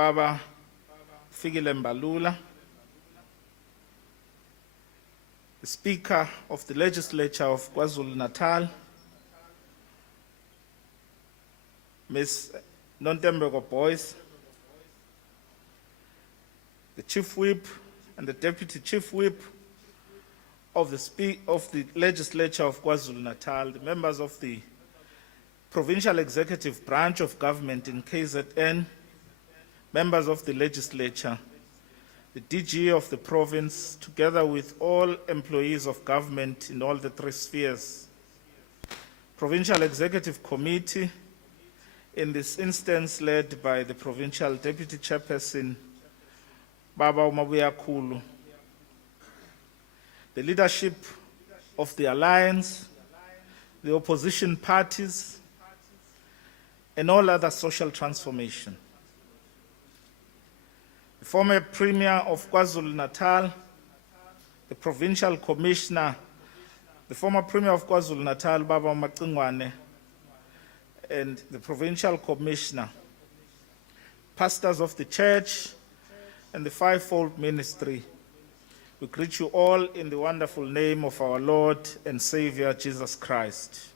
Baba Fikile Mbalula, the Speaker of the Legislature of KwaZulu-Natal, Ms. Nontembeko Boyce, the Chief Whip and the Deputy Chief Whip of the Legislature of KwaZulu-Natal, the members of the Provincial Executive Branch of Government in KZN, members of the Legislature, the DG of the province, together with all employees of government in all the three spheres, Provincial Executive Committee, in this instance led by the Provincial Deputy Chairperson, Baba Umabuya Khulu, the leadership of the Alliance, the opposition parties, and all other social transformation. The former Premier of KwaZulu-Natal, the Provincial Commissioner, the former Premier of KwaZulu-Natal, Baba Macingwane, and the Provincial Commissioner, pastors of the church, and the fivefold ministry, we greet you all in the wonderful name of our Lord and Savior, Jesus Christ.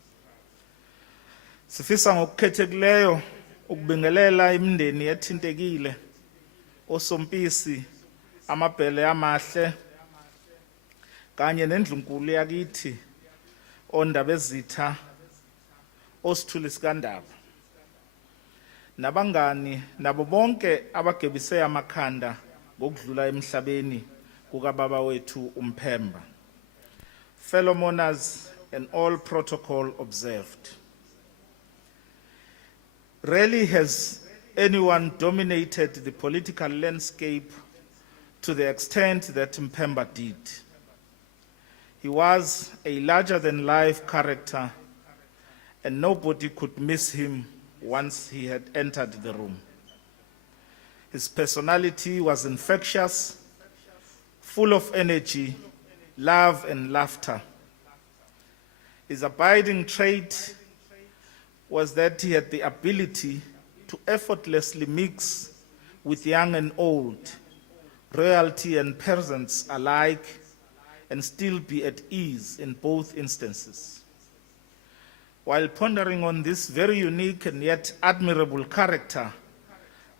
Sifisa ngokukhethekileyo ukubingelela imindeni ethintekile, osompisi, amabhele amahle, kanye nendlunkulu yakithi, ondabezitha, osithuli sikandaba. Nabangani nabo bonke abagebise amakhanda ngokudlula emhlabeni kukababa wethu uMphemba. Fellow mourners and all protocol observed. Rarely has anyone dominated the political landscape to the extent that Mphemba did. He was a larger-than-life character, and nobody could miss him once he had entered the room. His personality was infectious, full of energy, love, and laughter. His abiding trait was that he had the ability to effortlessly mix with young and old, royalty and peasants alike, and still be at ease in both instances. While pondering on this very unique and yet admirable character,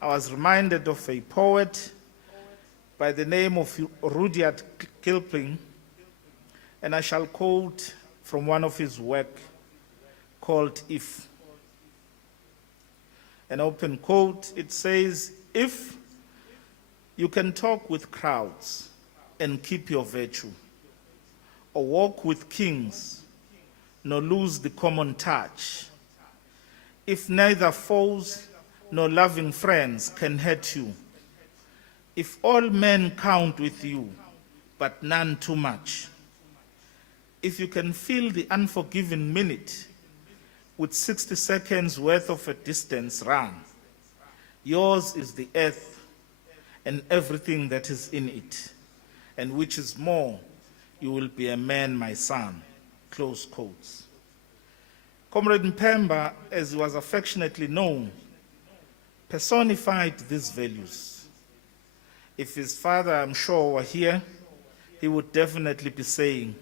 I was reminded of a poet by the name of Rudyard Kipling, and I shall quote from one of his work called If. An open quote, it says, "If you can talk with crowds and keep your virtue, or walk with kings, nor lose the common touch, if neither foes nor loving friends can hurt you, if all men count with you, but none too much, if you can fill the unforgiving minute with 60 seconds worth of a distance run, yours is the earth and everything that is in it, and which is more, you will be a man, my son." Close quotes. Comrade Mphemba, as he was affectionately known, personified these values. If his father, I'm sure, were here, he would definitely be saying,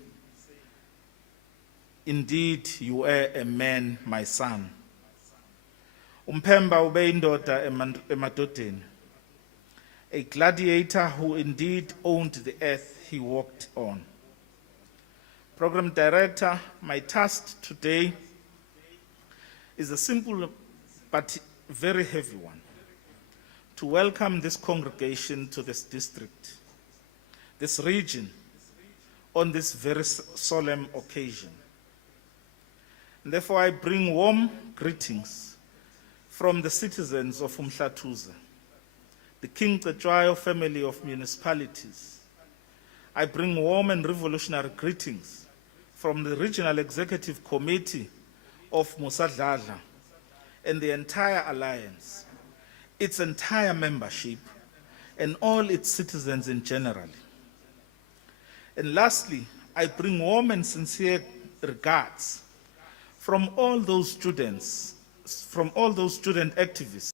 "Indeed, you are a man, my son." Mphemba ubeyindoda emadodeni, a gladiator who indeed owned the earth he walked on. Program Director, my task today is a simple but very heavy one: to welcome this congregation to this district, this region, on this very solemn occasion. And therefore, I bring warm greetings from the citizens of Umhlatuza, the King Cetshwayo family of municipalities. I bring warm and revolutionary greetings from the Regional Executive Committee of Musadladla and the entire Alliance, its entire membership, and all its citizens in general. And lastly, I bring warm and sincere regards from all those student activists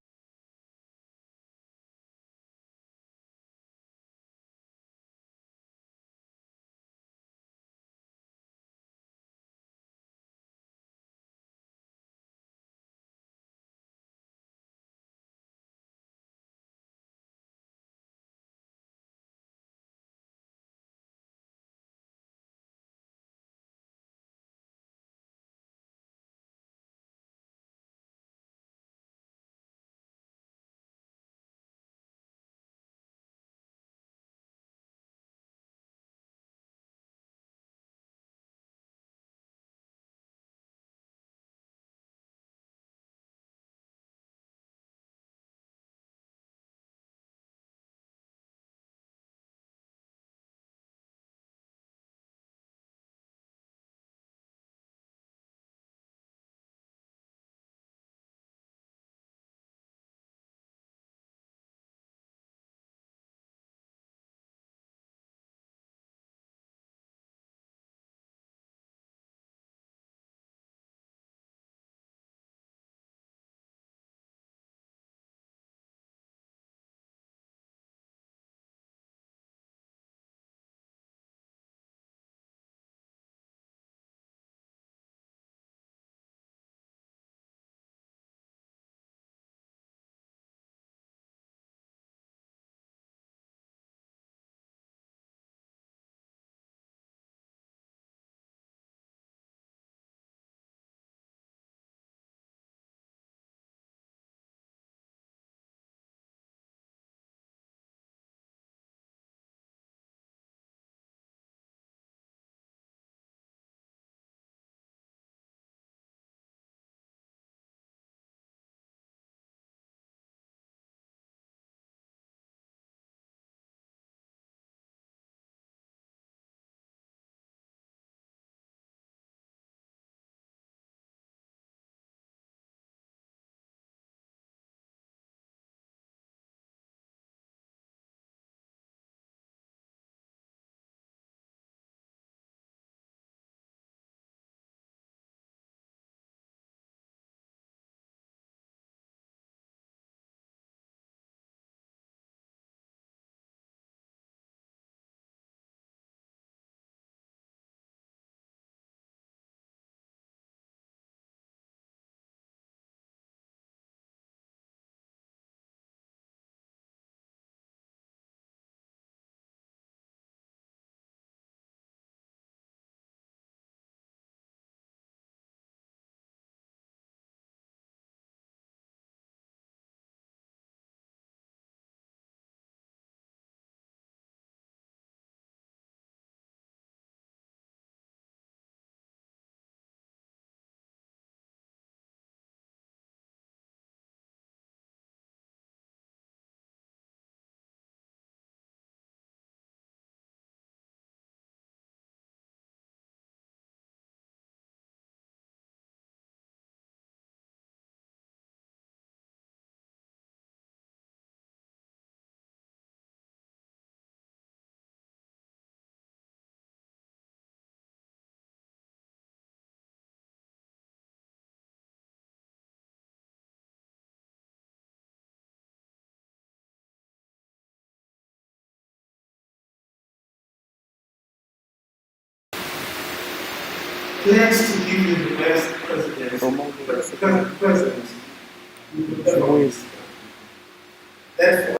pledge to give you the best president you could ever wish. Therefore,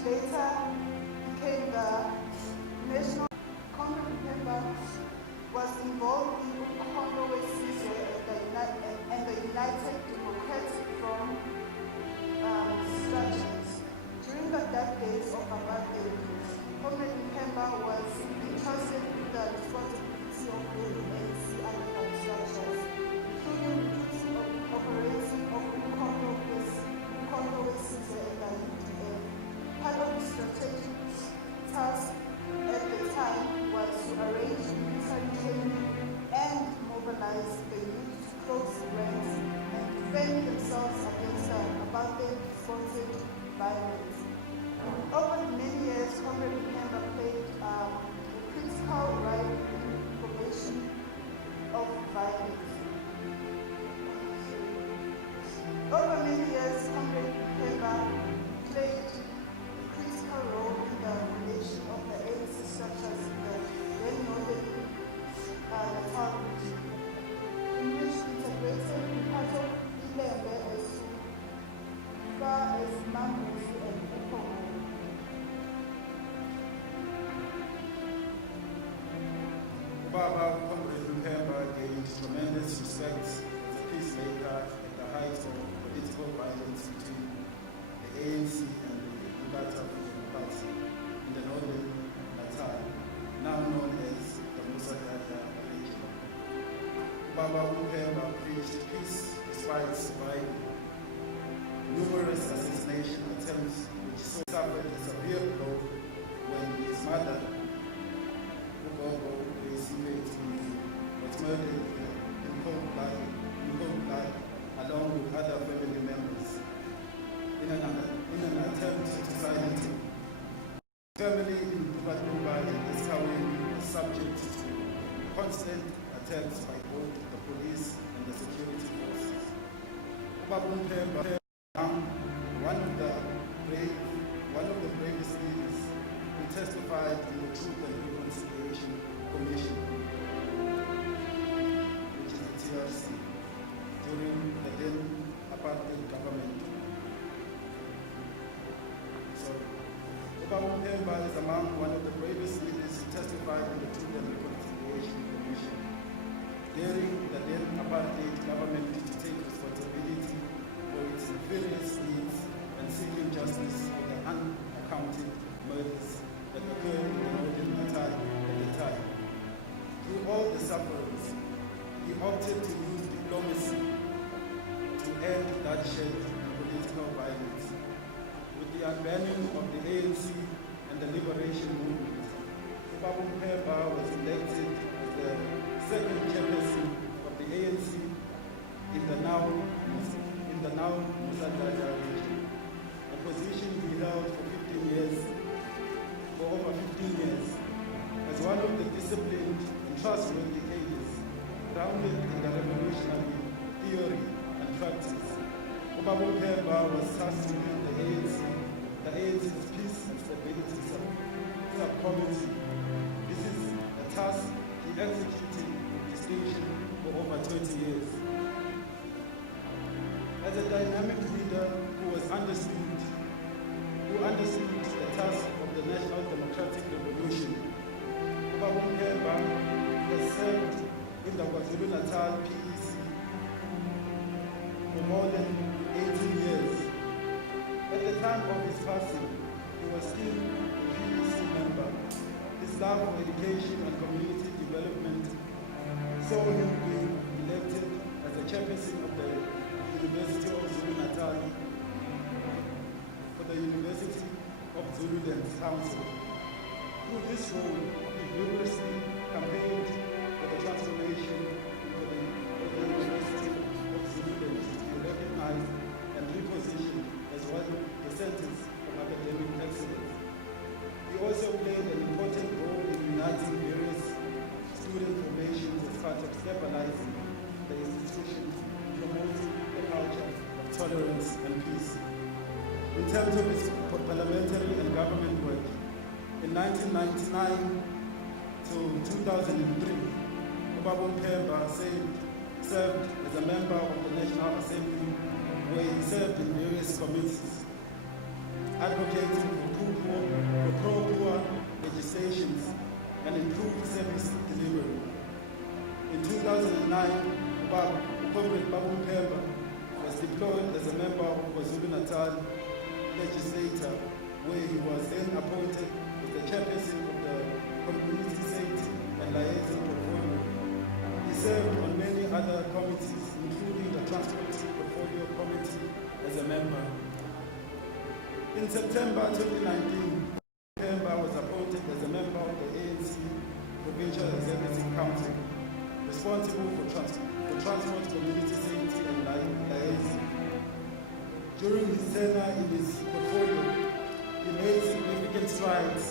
Later became the National Congress member, was involved in Bhekuyise and the United Democratic Front structures. During the dark days of apartheid, Congress member was entrusted with the responsibility of building ANC underground structures, including operating of Bhekuyise and the UDF. Part of the strategic task at the time was to arrange military training and mobilize the youth to close ranks and defend themselves against the apartheid-sponsored violence. Over the many years, Congress member played a critical role in the prevention of violence. Over many years, Congress member played role in the relation of the ANC structures in the well-known Natal region, in which integrated part of Ilembe as far as Muntukayise and Ntuli. Baba Congress gained tremendous respect as a peacemaker at the height of political violence between the ANC and the Latter in the northern Natal, now known as the Muntukayise region. Baba Upemba preached peace despite surviving numerous assassination attempts, which suffered a severe blow when his mother, Bhekuyise, was murdered in cold blood along with other family members in an attempt to silence him. Family in Ntuli and Bhekuyise was subject to constant attacks by both the police and the security forces. Bhekuyise, one of the bravest leaders, who testified in the Truth and Reconciliation Commission, which is the TRC, during the then apartheid government. Bhekuyise is among one of the bravest leaders who testified in the Truth and Reconciliation Commission, daring the then apartheid government to take responsibility for its nefarious deeds and seeking justice for the unaccounted murders that occurred in the northern Natal at the time. Through all the sufferings, he opted to use diplomacy to end bloodshed and political violence. With the unbanning of the ANC and the liberation movement, Bhekuyise was elected as the second chairperson of the ANC in the now Muntukayise region, a position he held for over 15 years, as one of the disciplined and trustworthy cadres, grounded in the revolutionary theory and practice. Bhekuyise was tasked with the ANC's Peace and Stability Subcommittee. This is a task he executed with distinction 20 years. As a dynamic leader who understood the task of the National Democratic Revolution, Bhekuyise has served in the KwaZulu-Natal PEC for more than 18 years. At the time of his passing, he was still a PEC member. His love for education and community development saw him being elected as the chairperson of the University of Zulu-Natal for the University of Zululand's Council. Through this role, he vigorously campaigned for the transformation of the University of Zululand to be recognized and repositioned as one of the centers of academic excellence. He also played an important role in uniting various student formations as part of stabilizing the institution, promoting the culture of tolerance and peace. In terms of his parliamentary and government work, in 1999 to 2003, Bhekuyise served as a member of the National Assembly, where he served in various committees, advocating for pro-poor legislations and improved service delivery. In 2009, Comrade Bhekuyise was deployed as a member of KwaZulu-Natal legislature, where he was then appointed as the chairperson of the Community Safety and Liaison Portfolio. He served on many other committees, including the Transport Portfolio Committee as a member. In September 2019, Bhekuyise was appointed as a member of the ANC Provincial Executive Council, responsible for transport, community safety and liaison. During his tenure in his portfolio, he made significant strides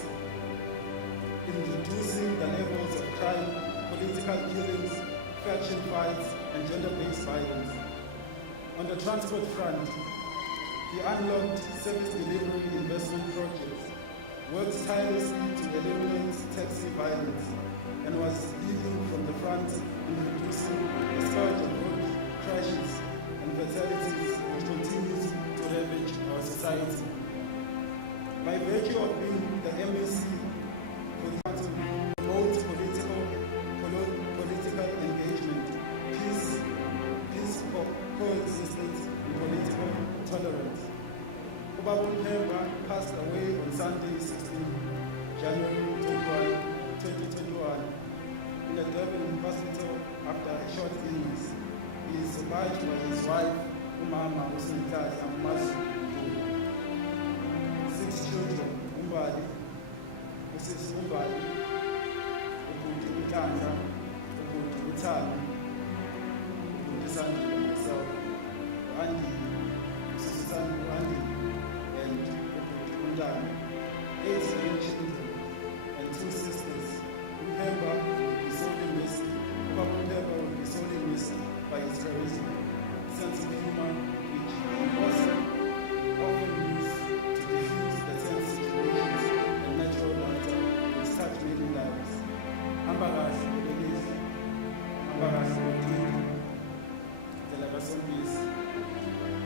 in reducing the levels of crime, political killings, faction fights, and gender-based violence. On the transport front, he unlocked service delivery investment projects, worked tirelessly to eliminate taxi violence, and was leading from the front in reducing the scourge of road crashes and fatalities which continues to ravage our society. By virtue of being the MSc for the council, promotes political engagement, peace, coexistence, and political tolerance. Bhekuyise passed away on Sunday, 16 January 2021, in a Durban hospital after a short illness. He is survived by his wife, Umama Ntuli, and Ntuli. 6 children, Umbali, Mrs. Umbali, Ubhuti Utanza, Ubhuti Utali, Ubhuti Sandile, myself, Andy, Mrs. Sandile, Andy, and Ubhuti Undani. 8 grandchildren and 2 sisters. Bhekuyise will be sorely missed. Bhekuyise will be sorely missed by his charisma, sense of humor, which was often used to diffuse the tense situations and natural laughter which touch many lives. Ambakahle ubelezi, ambakahle udidi, ndlela kaSompisi,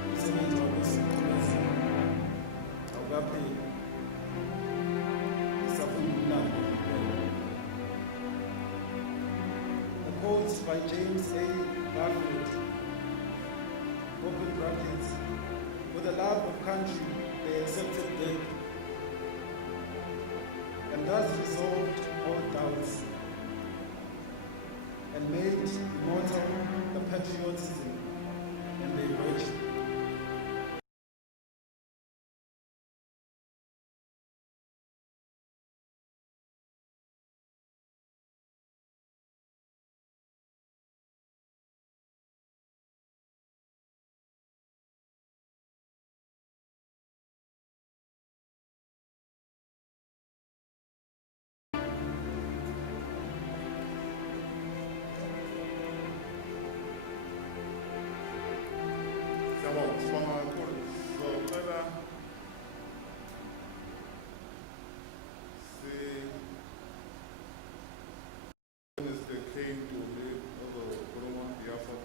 umsebenzi wakwesikhulukazi awukapheli. Quotes by James A. Garfield, open brackets, with a love of country they accepted death, and thus resolved all doubts, and made immortal the patriotism and their virtue. Came to live as a Biafra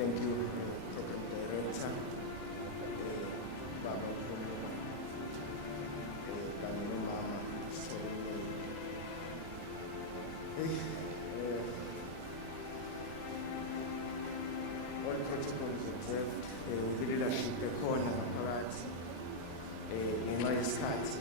Thank you, Program Director, Baba Khumula, kanye nomama Solomon. All protocols observed, i-leadership ekhona ngaphakathi ngenxa yesikhathi.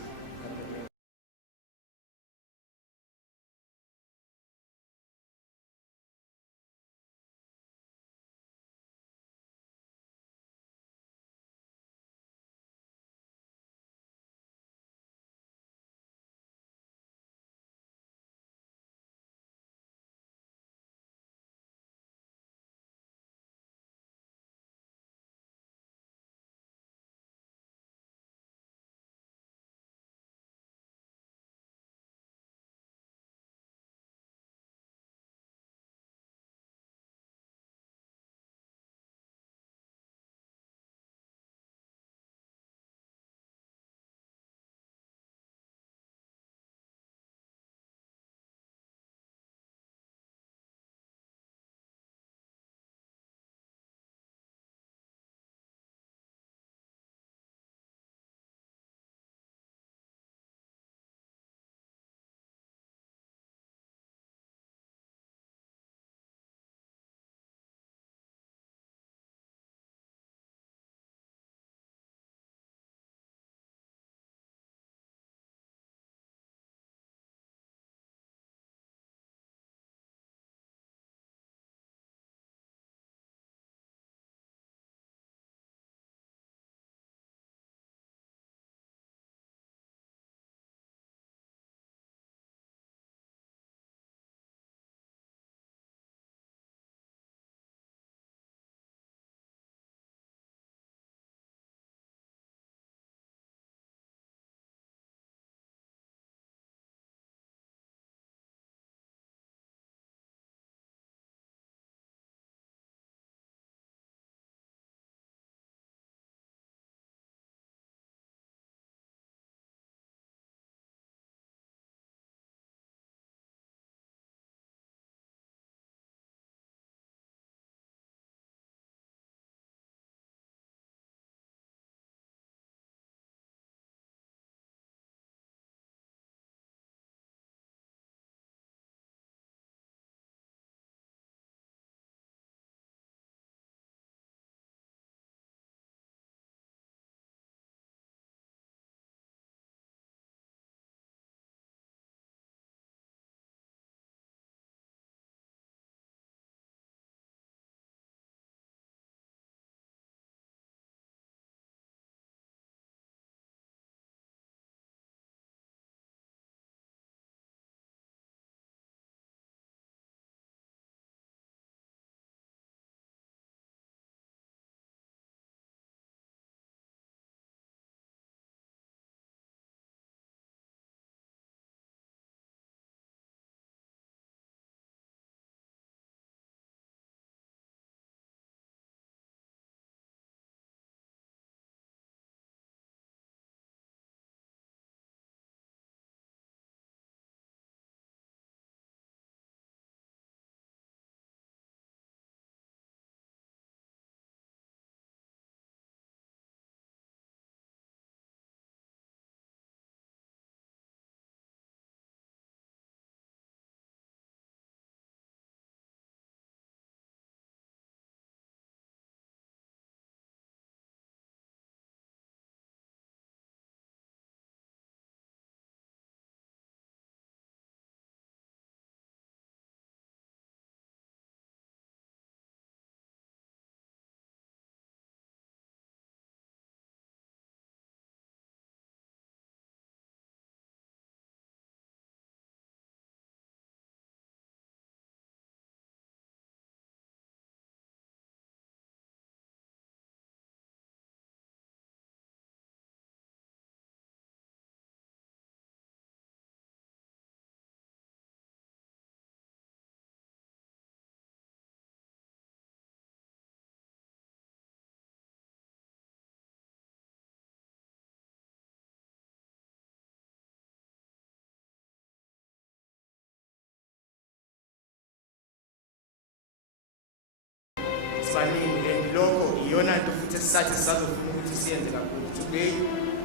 sibaningi and lokho iyona nto futhi esisathi sizazofuna ukuthi siyenze kakhulu. Today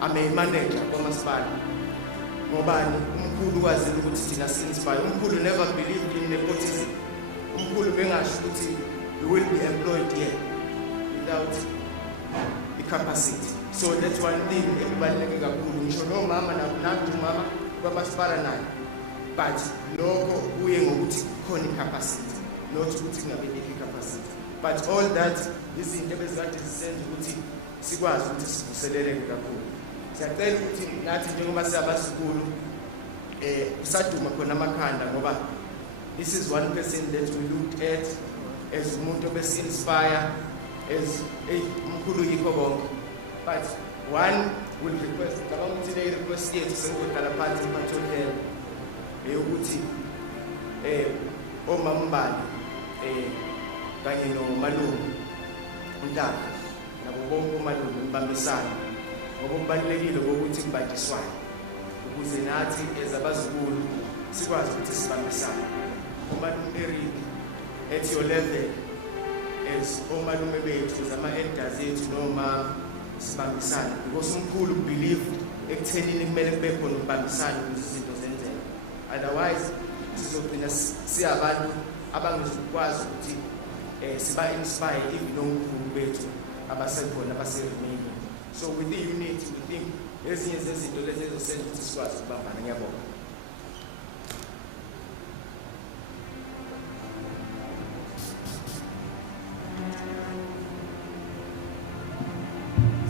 I'm a manager kwamasipala. Ngobani umkhulu kwazile ukuthi thina si-inspire. Umkhulu never believed in nepotism. Umkhulu bengasho ukuthi you will be employed here without the capacity. So that's one thing ebaluleke kakhulu. Ngisho nomama nakunathi umama kwamasipala naye. But lokho kuye ngokuthi khona i-capacity, not ukuthi kungabekho i-capacity. But all that izinto ebezikade zisenza ukuthi sikwazi ukuthi sivuseleleke kakhulu. Siyacela ukuthi nathi njengoba siyabasikhulu usaduma khona amakhanda ngoba this is one person that we looked at as umuntu obesi-inspire as umkhulu yikho bonke. But one will request, cabanga ukuthi le request yethu sengizohlala phansi ephathokela eyokuthi omambali kanye nomalume uNtaka nabo bonke omalume nibambisane ngoba kubalulekile ukuthi kubanjiswane ukuze nathi ezabazukulu sikwazi ukuthi sibambisane. Umalume Eric at your level as omalume bethu zama-elders ethu noma sibambisane because umkhulu believe ekuthenini kumele kube khona ukubambisana ukuze izinto zenzeke. Otherwise sizogcina siyabantu abangezukwazi ukuthi siba-inspire even nomkhulu bethu abasekhona abase-remaining. So with the unity we think ezinye zezinto lezi ezosenza ukuthi sikwazi ukubambana. Ngiyabonga.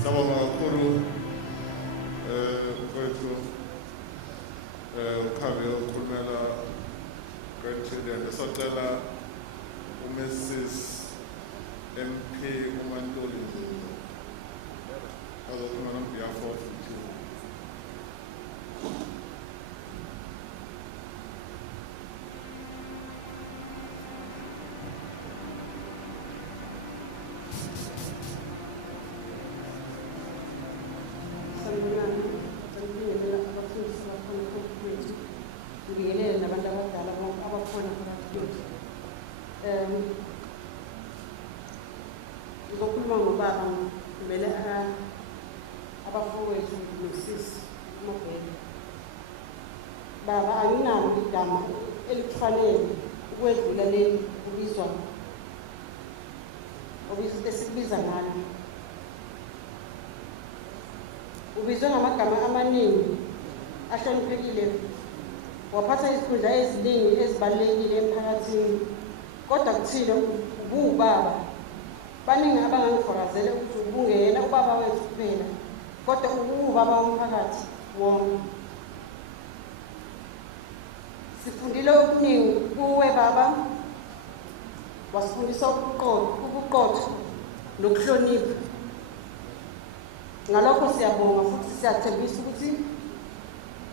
Sabonga kakhulu kwethu ukhabe ukhulumela grandchildren. Socela uMrs MP uMantuli azokhuluma on behalf of you. ngibingelele nabantu abadala bonke abakhona phakathi kwethu. Ngizokhuluma ngobaba kumele abafowethu nosisi uMabhele. Baba, anginalo igama elifanele ukwedlula leli ubizwa esikubiza ngalo. Ubizwa ngamagama amaningi ahloniphekile, waphatha izikhundla eziningi ezibalulekile emphakathini, kodwa kuthile ubaba. Baningi abangangifakazela ukuthi ubungena ubaba wethu kuphela, kodwa ubaba womphakathi wonke. Sifundile okuningi kuwe baba, wasifundisa ubuqotho nokuhlonipha. Ngalokho siyabonga futhi siyathembisa ukuthi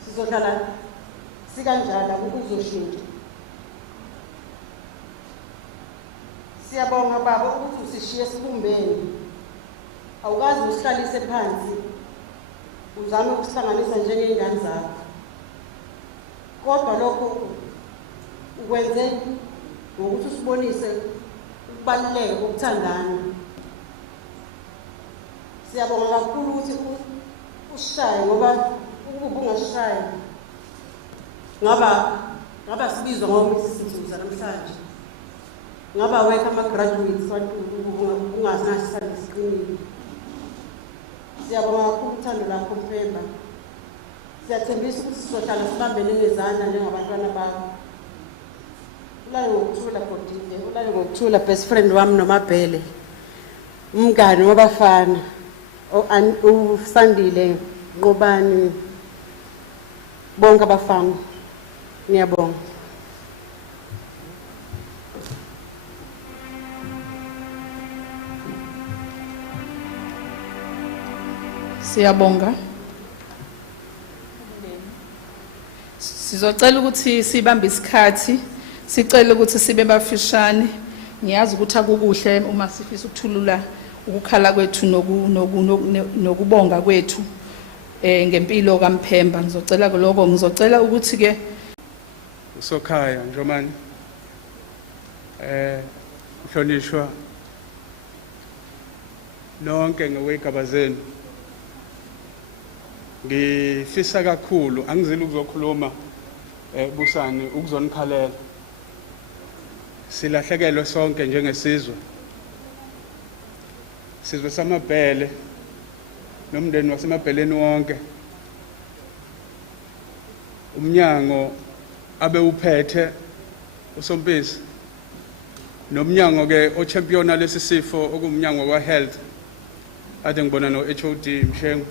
sizohlala sikanjalo ukuzoshintsha. Siyabonga baba ukuthi usishiye sibumbene. Awukazi usihlalise phansi uzame ukuhlanganisa njengey'ngane zakho, kodwa lokho ukwenze ngokuthi usibonise ukubaluleka kokuthandana. Siyabonga kakhulu ukuthi ushaye ngoba ukuba ungashaye ngaba sibizwa ngoMrs namhlanje. Ngaba wethu ama-graduates ungasinasihlale siqinile. Siyabonga kakhulu uthando lakho Mpemba. Siyathembisa ukuthi sizohlala sibambene ngezandla njengabantwana bakho. Ulale ngokuthula Godile, ulale ngokuthula best friend wami noMabhele, umngani wabafana uSandile Nqobani, bonke abafana. Ngiyabonga. Siyabonga. Sizocela ukuthi sibambe isikhathi, sicela ukuthi sibe bafishane. Ngiyazi ukuthi akukuhle uma sifisa ukuthulula ukukhala kwethu nokubonga kwethu ngempilo kaMphemba. Ngizocela lokho, ngizocela ukuthi ke usokhaya Njomani uhlonishwa nonke ngewegaba zenu. Ngifisa kakhulu angizile ukuzokhuluma busani ukuzonikhalela. Silahlekelwe sonke njengesizwe. Sizwe samabhele nomndeni wasemabheleni wonke. Umnyango abe uphethe usompisi nomnyango ke ochampiona lesi sifo okumnyango wa health ade ngibona no HOD Mshengu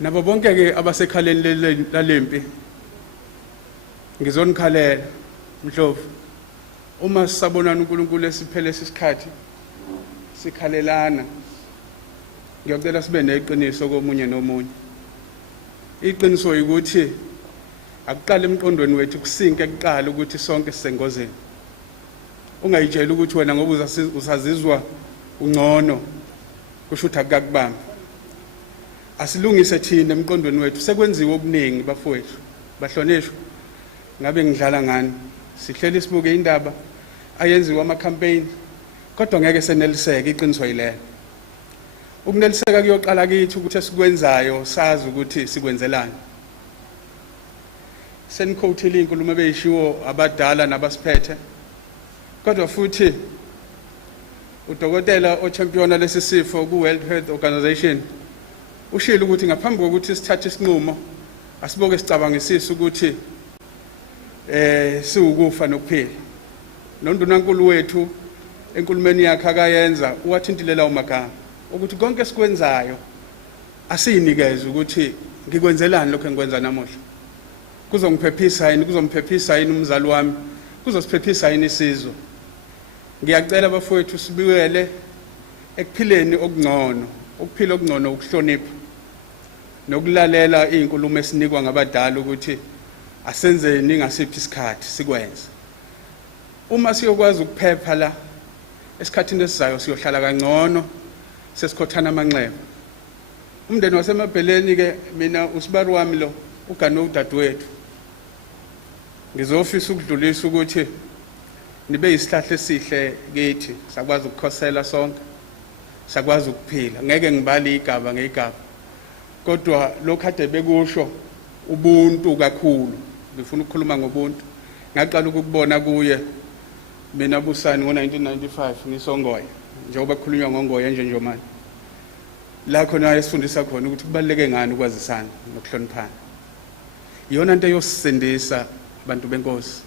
nabo bonke ke abasekhaleni lalempi ngizonikhalela Mhlovu uma sisabonana uNkulunkulu esiphele isikhathi sikhalelana ngiyacela sibe neqiniso komunye nomunye. Iqiniso ukuthi akuqala emqondweni wethu kusinke kuqala ukuthi sonke sisengozeni. Ungayitshela ukuthi wena ngoba usazizwa ungcono kusho ukuthi akakubamba. Asilungise thina emqondweni wethu sekwenziwe okuningi bafowethu bahlonishwa ngabe ngidlala ngani sihleli sibuke indaba ayenziwa ama campaign kodwa ngeke seneliseke iqiniso yile. Ukuneliseka kuyoqala kithi ukuthi esikwenzayo sazi ukuthi sikwenzelani. Senikhothile inkulumo ebeyishiwo abadala nabasiphethe kodwa futhi udokotela ochampiona lesi sifo ku World Health Organization ushilo ukuthi ngaphambi kokuthi sithathe isinqumo asiboke sicabangisisa ukuthi siwukufa nokuphila. Nondunankulu wethu enkulumeni yakhe akayenza uwathintilela umagama ukuthi konke sikwenzayo asiyinikeze ukuthi ngikwenzelani lokho engikwenza namuhla. Kuzongiphephisa yini kuzomphephisa yini umzali wami kuzosiphephisa yini isizwe. Ngiyacela bafowethu sibuyele ekuphileni okungcono ukuphila okungcono ukuhlonipha nokulalela izinkulumo esinikwa ngabadala ukuthi asenzeni ngasiphi isikhathi sikwenze. Uma siyokwazi ukuphepha la esikhathini esizayo siyohlala kangcono sesikhothana amanxeba. Umndeni wasemabheleni ke mina usibaru wami lo ugano udadewethu ngizofisa ukudlulisa ukuthi nibe isihlahla esihle kithi sakwazi ukukhosela sonke sakwazi ukuphila. Ngeke ngibali igaba ngegaba kodwa lokho kade bekusho ubuntu kakhulu. Ngifuna ukukhuluma ngobuntu ngaqala ukubona kuye mina busani ngo1995 ngisongoya njengoba kukhulunywa ngongoya njenjomani la khona esifundisa khona ukuthi kubaleke ngani ukwazisana nokuhloniphana. Iyona into yosisindisa abantu benkosi.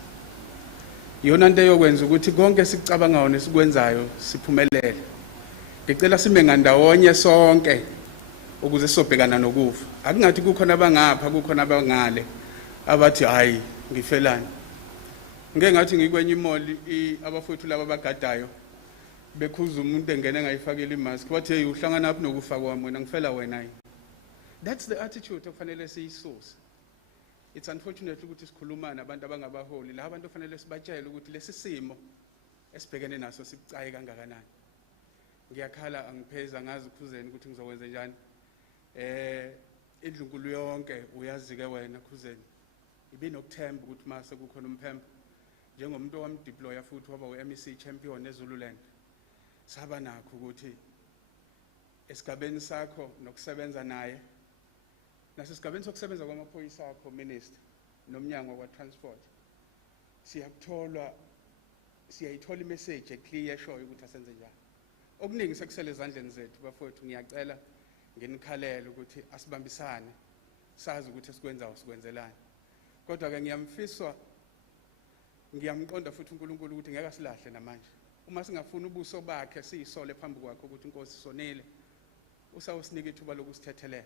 Iyona into yokwenza ukuthi konke sikucabangayo nesikwenzayo siphumelele. Ngicela sime ngandawonye sonke ukuze sobhekana nokufa. Akungathi kukhona abangapha kukhona abangale abathi hayi ngifelani. Ngeke ngathi ngikwenye imoli abafowethu laba abagadayo bekhuza umuntu engene engayifakile imask wathi hey uhlangana apho nokufa kwami wena ngifela wena. That's the attitude okufanele siyisuse. It's unfortunate ukuthi sikhuluma nabantu abangabaholi la abantu kufanele sibatshele ukuthi lesi simo esibhekene naso sibucayi kangakanani. Ngiyakhala angipheza ngazi Khuzeni ukuthi ngizokwenza njani. Indlunkulu yonke uyazi ke wena Khuzeni ibinokuthemba ukuthi mase kukhona umphembo njengomuntu owamdeploya futhi waba uMEC champion eZululand saba nakho ukuthi esigabeni sakho nokusebenza naye nasesigabeni sokusebenza kwamaphoyisa akho minister nomnyango kwa transport siyayithola imessage eclear show ukuthi asenze njani. Okuningi sekusele ezandleni zethu bafowethu ngiyacela ngenikhalela ukuthi asibambisane sazi ukuthi esikwenzayo sikwenzelani. Kodwa ke ngiyamqonda futhi uNkulunkulu ukuthi ngeke silahle namanje. Uma singafuna ubuso bakhe siyisole phambi kwakhe ukuthi inkosi sonile usawusinika ithuba lokusithethelela.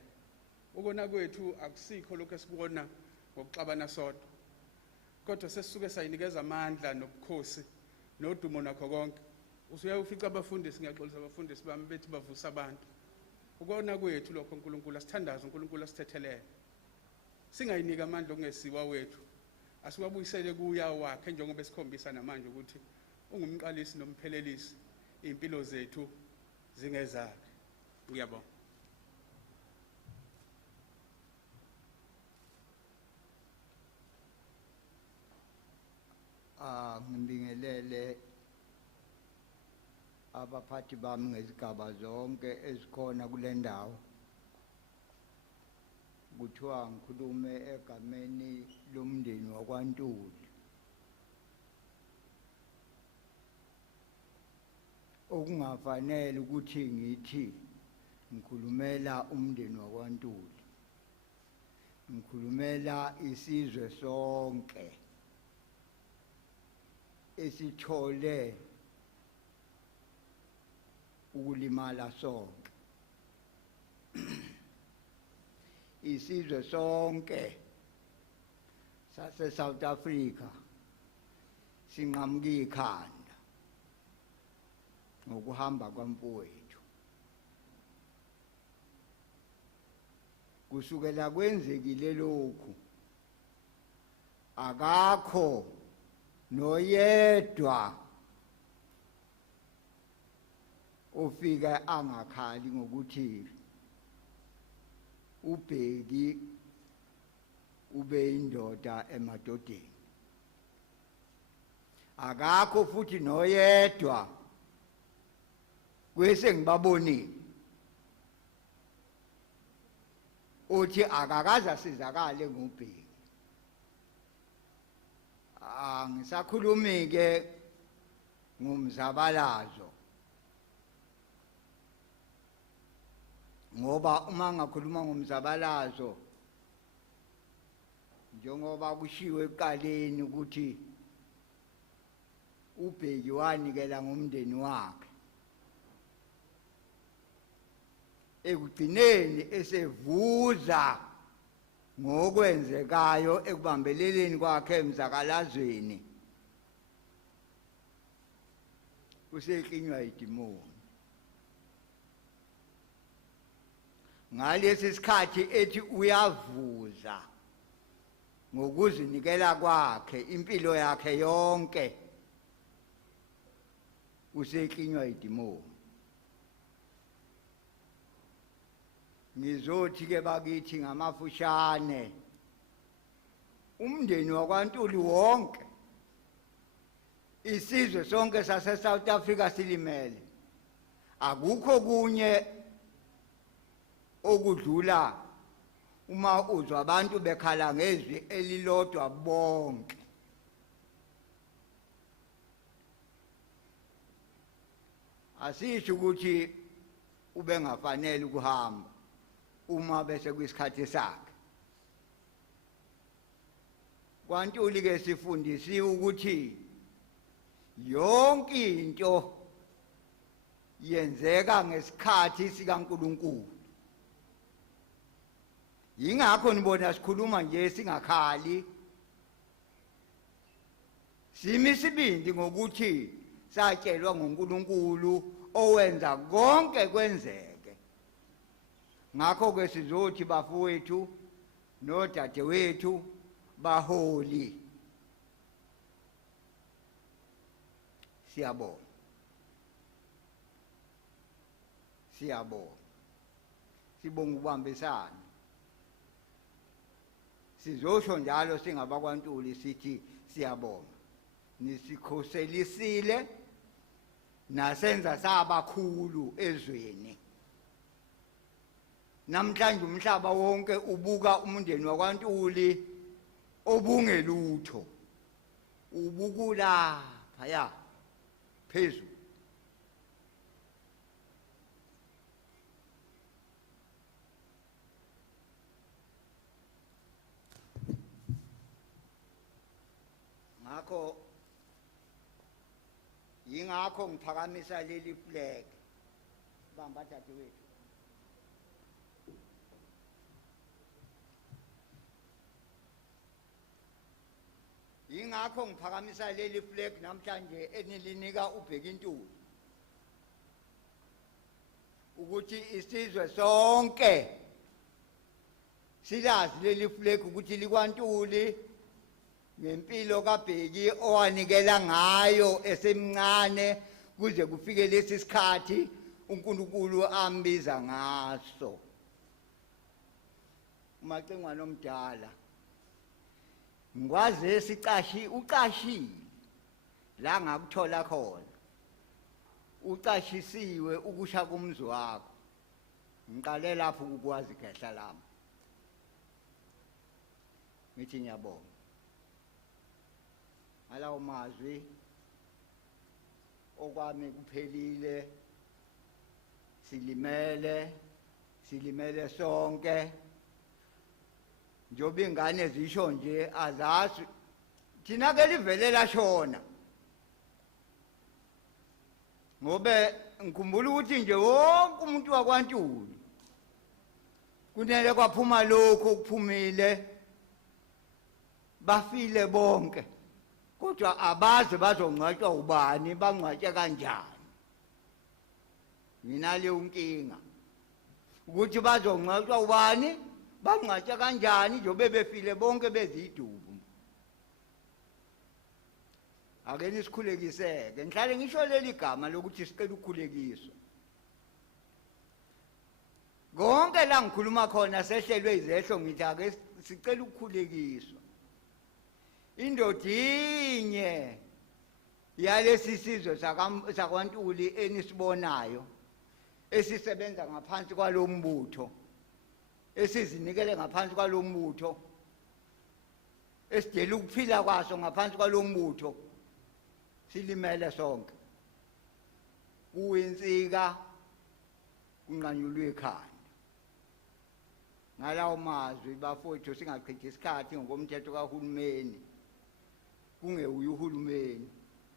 Ukona kwethu akusikho lokho esikubona ngokuxabana sodwa. Kodwa sesisuke sayinikeza amandla nobukhosi nodumo nakho konke. Usuyayifica abafundisi ngiyaxolisa abafundisi bami bethi bavusa abantu. Ukona kwethu lokho uNkulunkulu asithandaza uNkulunkulu asithethelele. Singayinika amandla okungesiwa wethu. Asiwabuyisele kuya wakhe njengoba esikhombisa namanje ukuthi ungumqalisi nomphelelisi impilo zethu zingezakhe. Ngiyabonga. Ngibingelele abaphathi bami ngezigaba zonke ezikhona kule ndawo. Kuthiwa ngikhulume egameni lomndeni wakwaNtuli. Okungafanele ukuthi ngithi ngikhulumela umndeni wakwaNtuli. Ngikhulumela isizwe sonke esithole ukulimala sonke. Isizwe sonke sase South Africa sinqamuke ikhanda ngokuhamba kwamfowethu. Kusukela kwenzekile lokhu akakho noyedwa ofika angakhali ngokuthi uBheki ube indoda emadodeni. Akakho futhi noyedwa kwese ngibabonile uthi akakaze asizakale ngoBheki. Angisakhulumi ke ngomzabalazo, ngoba uma ngakhuluma ngomzabalazo njengoba kushiwo eqaleni ukuthi uBheki wanikela ngomndeni wakhe, ekugcineni esevuza ngokwenzekayo ekubambeleleni kwakhe emzakalazweni useklinywa idimoni. Ngalesi sikhathi ethi uyavuza ngokuzinikela kwakhe impilo yakhe yonke useklinywa idimoni. Ngizothi ke bakithi ngamafushane, umndeni wakwaNtuli wonke, isizwe sonke sase South Africa silimele. Akukho kunye okudlula uma uzwa abantu bekhala ngezwi elilodwa bonke. Asisho ukuthi ube ngafanele ukuhamba uma bese kwisikhathi sakhe. KwaNtuli ke sifundisiwe ukuthi yonke into yenzeka ngesikhathi sikaNkulunkulu. Yingakho nibona sikhuluma nje singakhali, simisibindi ngokuthi satshelwa nguNkulunkulu owenza konke kwenzeke. Ngakho ke sizothi bafowethu nodadewethu baholi, siyabonga, siyabonga, sibonga ukubambisana. Sizosho njalo singabakwaNtuli sithi siyabonga, nisikhoselisile nasenza sabakhulu ezweni. Namhlanje umhlaba wonke ubuka umndeni wakwaNtuli obungelutho, ubukula phaya phezulu. Ngakho yingakho ngiphakamisa leli flag. Bamba dadewethu. Yingakho ngiphakamisa leli flag namhlanje enilinika uBhekintuli ukuthi isizwe sonke silazi leli flag ukuthi likwaNtuli ngempilo kaBheki owanikela ngayo esemncane kuze kufike lesi sikhathi uNkulunkulu ambiza ngaso. Umacengwana omdala ngwaze uqashile la ngakuthola khona ucashisiwe ukusha kumzi wakho. Ngiqale lapho ukwazi igehla lami. Ngithi ngiyabonga. Alawo mazwi okwami kuphelile. Silimele sonke. Njobe ingane zisho nje azazi thina ke livelela shona. Ngobe ngikhumbula ukuthi nje wonke umuntu wakwaNtuli kunele kwaphuma lokho okuphumile bafile bonke kodwa abaze bazongcwatshwa ubani bangcwatshe kanjani. Mina le unkinga ukuthi bazongcwatshwa ubani bangcwatshe kanjani njobe befile bonke bezidubu. Ake nisikhulekiseke ngihlale ngisho leli gama lokuthi sicela ukukhulekiswa. Konke la ngikhuluma khona sehlelwe izehlo ngithi ake sicela ukukhulekiswa. Indoda inye yalesi sizwe sakwaNtuli enisibonayo esisebenza ngaphansi kwalombutho esizinikele ngaphansi kwalombutho esidela ukuphila kwaso ngaphansi kwalombutho silimele sonke. Kuyinsika kunqanyulwe ekhanda. Ngalawo mazwi bafowethu singachithi isikhathi ngokomthetho kahulumeni. Kungewuye uhulumeni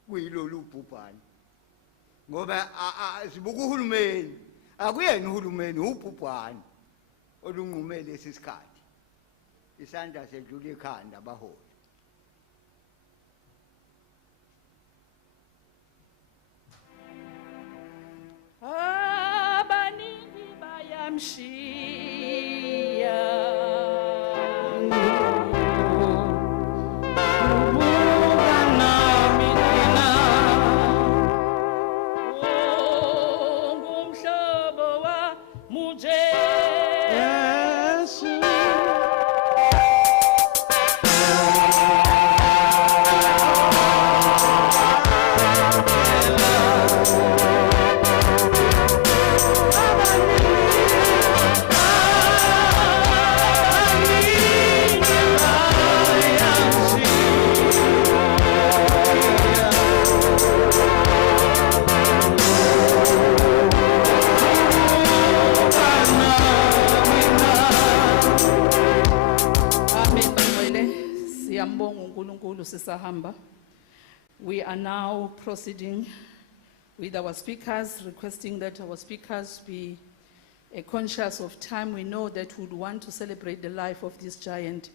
kuyilolu bhubhane. Ngoba sibuka uhulumeni akuyena uhulumeni ubhubhane olunqume lesi sikhathi. Isandla sedlula ekhanda baholi. Abaningi bayamshiya ubuka nami thina ngumhlobo wamuJesu. We are now proceeding with our speakers, requesting that our speakers be conscious of time. We know that we would want to celebrate the life of this giant,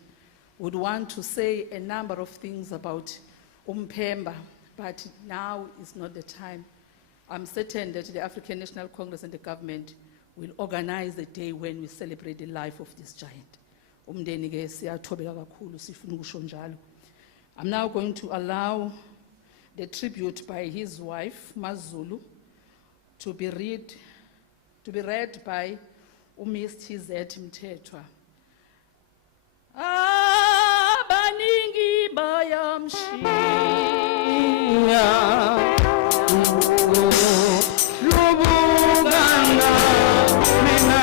would want to say a number of things about Mpemba, but now is not the time. I'm certain that the African National Congress and the government will organize a day when we celebrate the life of this giant. I'm now going to allow the tribute by his wife, Mazulu, to be read by Miss Tizet Mthethwa. Abaningi bayamshiya lubungana mina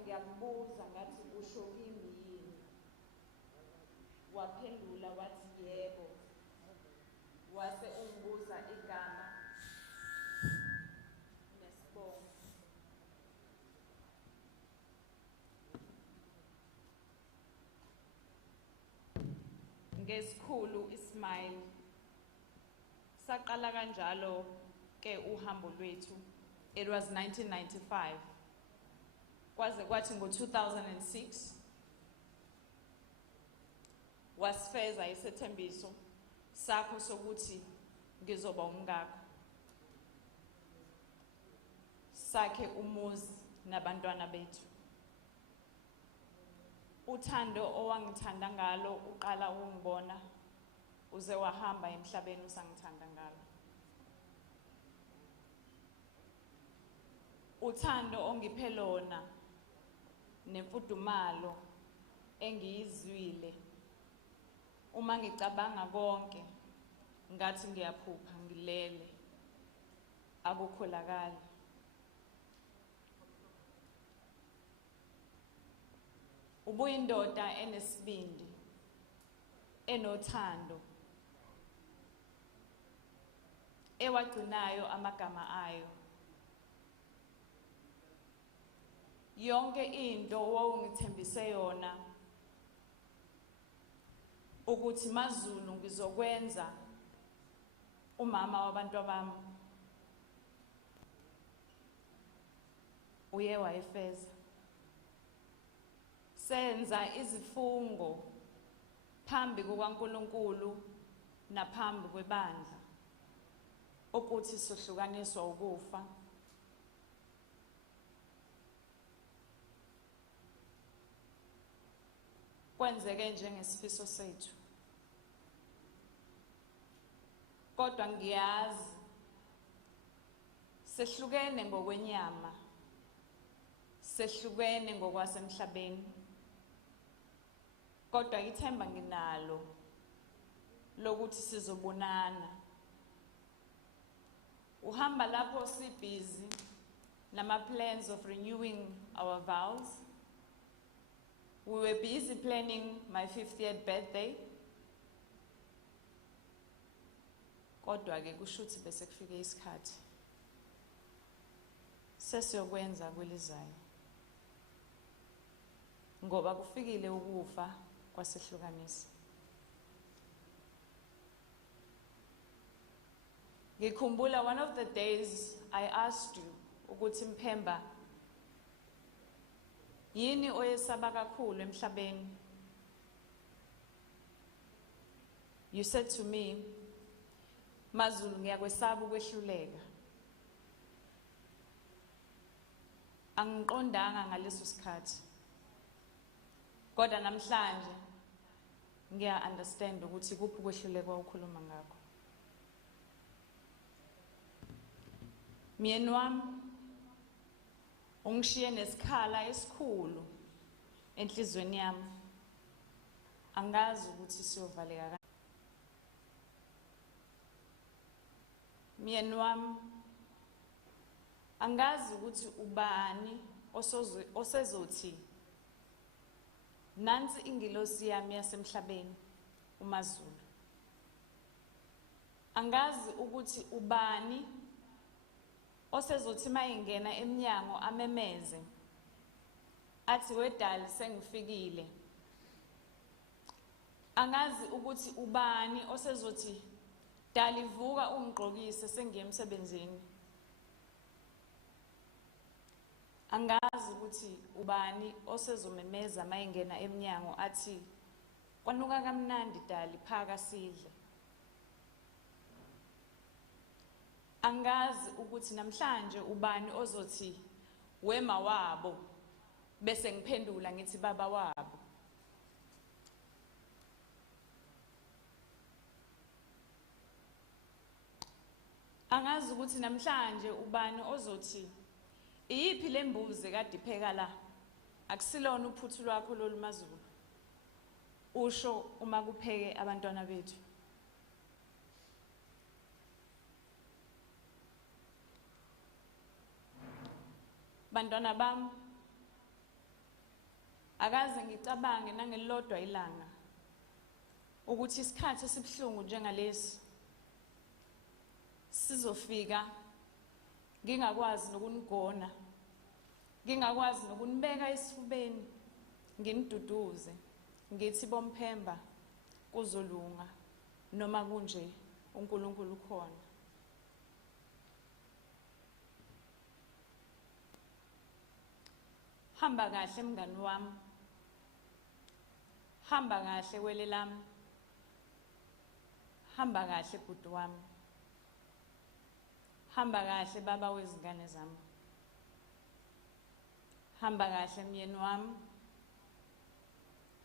ngiyakubuza ngathi usho kimi yini. Waphendula wathi yebo. Wase ungibuza igama nesibongo. Ngesikhulu ismile. Saqala kanjalo ke uhambo lwethu. It was 1995. Kwaze kwathi ngo-2006 wasifeza isethembiso sakho sokuthi ngizoba umngakho. Sakhe umuzi nabantwana bethu. Uthando owangithanda ngalo uqala ungibona uze wahamba emhlabeni usangithanda ngalo. Uthando ongiphe lona nemfudumalo engiyizwile uma ngicabanga konke ngathi ngiyaphupha ngilele akukholakala. Ubuyindoda enesibindi enothando ewagcinayo amagama ayo. Yonke into owawungithembise yona ukuthi maZulu ngizokwenza umama wabantu bami uye wayifeza. Senza izifungo phambi kukaNkulunkulu naphambi kwebandla ukuthi sohlukaniswa ukufa. Kwenzeke njengesifiso sethu. Kodwa ngiyazi sehlukene ngokwenyama, sehlukene ngokwasemhlabeni. Kodwa ithemba nginalo lokuthi sizobonana. Uhamba lapho sibhizi nama plans of renewing our vows. We were busy planning my 50th birthday. Kodwa ke kushuthi bese kufike isikhathi sesiyokwenza kwelizayo. Ngoba kufikile ukufa kwasehlukanisa. Ngikhumbula one of the days I asked you ukuthi Mphemba yini oyesaba kakhulu emhlabeni? You said to me, maZulu ngiyakwesaba ukwehluleka. Angiqondanga ngaleso sikhathi. Kodwa namhlanje ngiya understand ukuthi kuphi ukwehluleka ukhuluma ngakho. Myeni wami ungishiye nesikhala esikhulu enhlizweni yami. Angazi ukuthi siyovaleka kanjani. Myeni wami angazi ukuthi ubani osezothi nansi ingilosi yami yasemhlabeni umaZulu. Angazi ukuthi ubani osezothi mayingena eminyango amemeze athi wedali sengifikile. Angazi ukuthi ubani osezothi dali vuka ungigqokise sengiye emsebenzini. Angazi ukuthi ubani osezomemeza mayingena eminyango athi kwanuka kamnandi dali phaka sidle. Angazi ukuthi namhlanje ubani ozothi wema wabo bese ngiphendula ngithi baba wabo. Angazi ukuthi namhlanje ubani ozothi iyiphi lembuzi kade ipheka la akusilona uphuthu lwakho lolumaZulu usho uma kupheke abantwana bethu. Bantwana bami Akaze ngicabange nangelilodwa ilanga ukuthi isikhathi esibhlungu njengalesi sizofika ngingakwazi nokunigona, ngingakwazi nokunibeka esifubeni, nginiduduze, ngithi boMphemba kuzolunga noma kunje uNkulunkulu khona. Hamba kahle mngani wami. Hamba kahle wele lami. Hamba kahle bhuti wami. Hamba kahle baba wezingane zami. Hamba kahle myeni wami.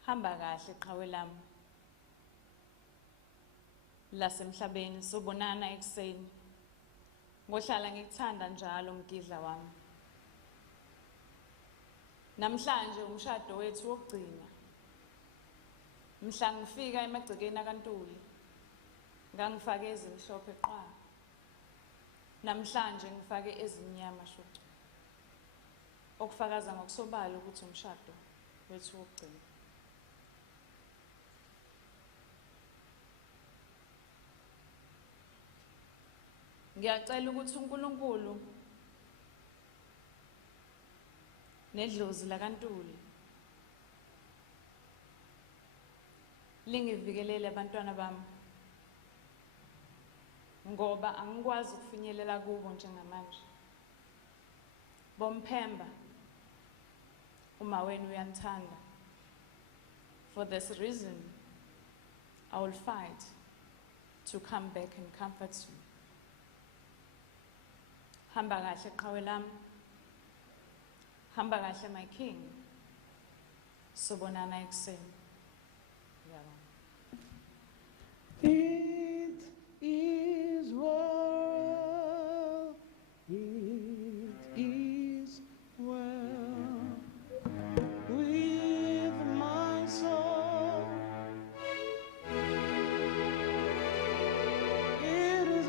Hamba kahle qhawe lami. Lasemhlabeni sobonana ekseni. Ngohlala ngikuthanda njalo mgidla wami. Namhlanje umshado wethu wokugcina. Mhla ngifika emagcekeni kaNtuli ngangifake ezimhlophe qha. Namhlanje ngifake ezimnyama shucu. Okufakaza ngokusobala ukuthi umshado wethu wokugcina. Ngiyacela ukuthi uNkulunkulu nedlozi lakaNtuli lingivikelele abantwana bami ngoba angikwazi ukufinyelela kubo njengamanje. boMphemba uma wena uyanthanda. For this reason I will fight to come back and comfort you. Hamba kahle qhawe lami. Hamba kahle my king. Sobonana ekseni. It is well, it is well with my soul. It is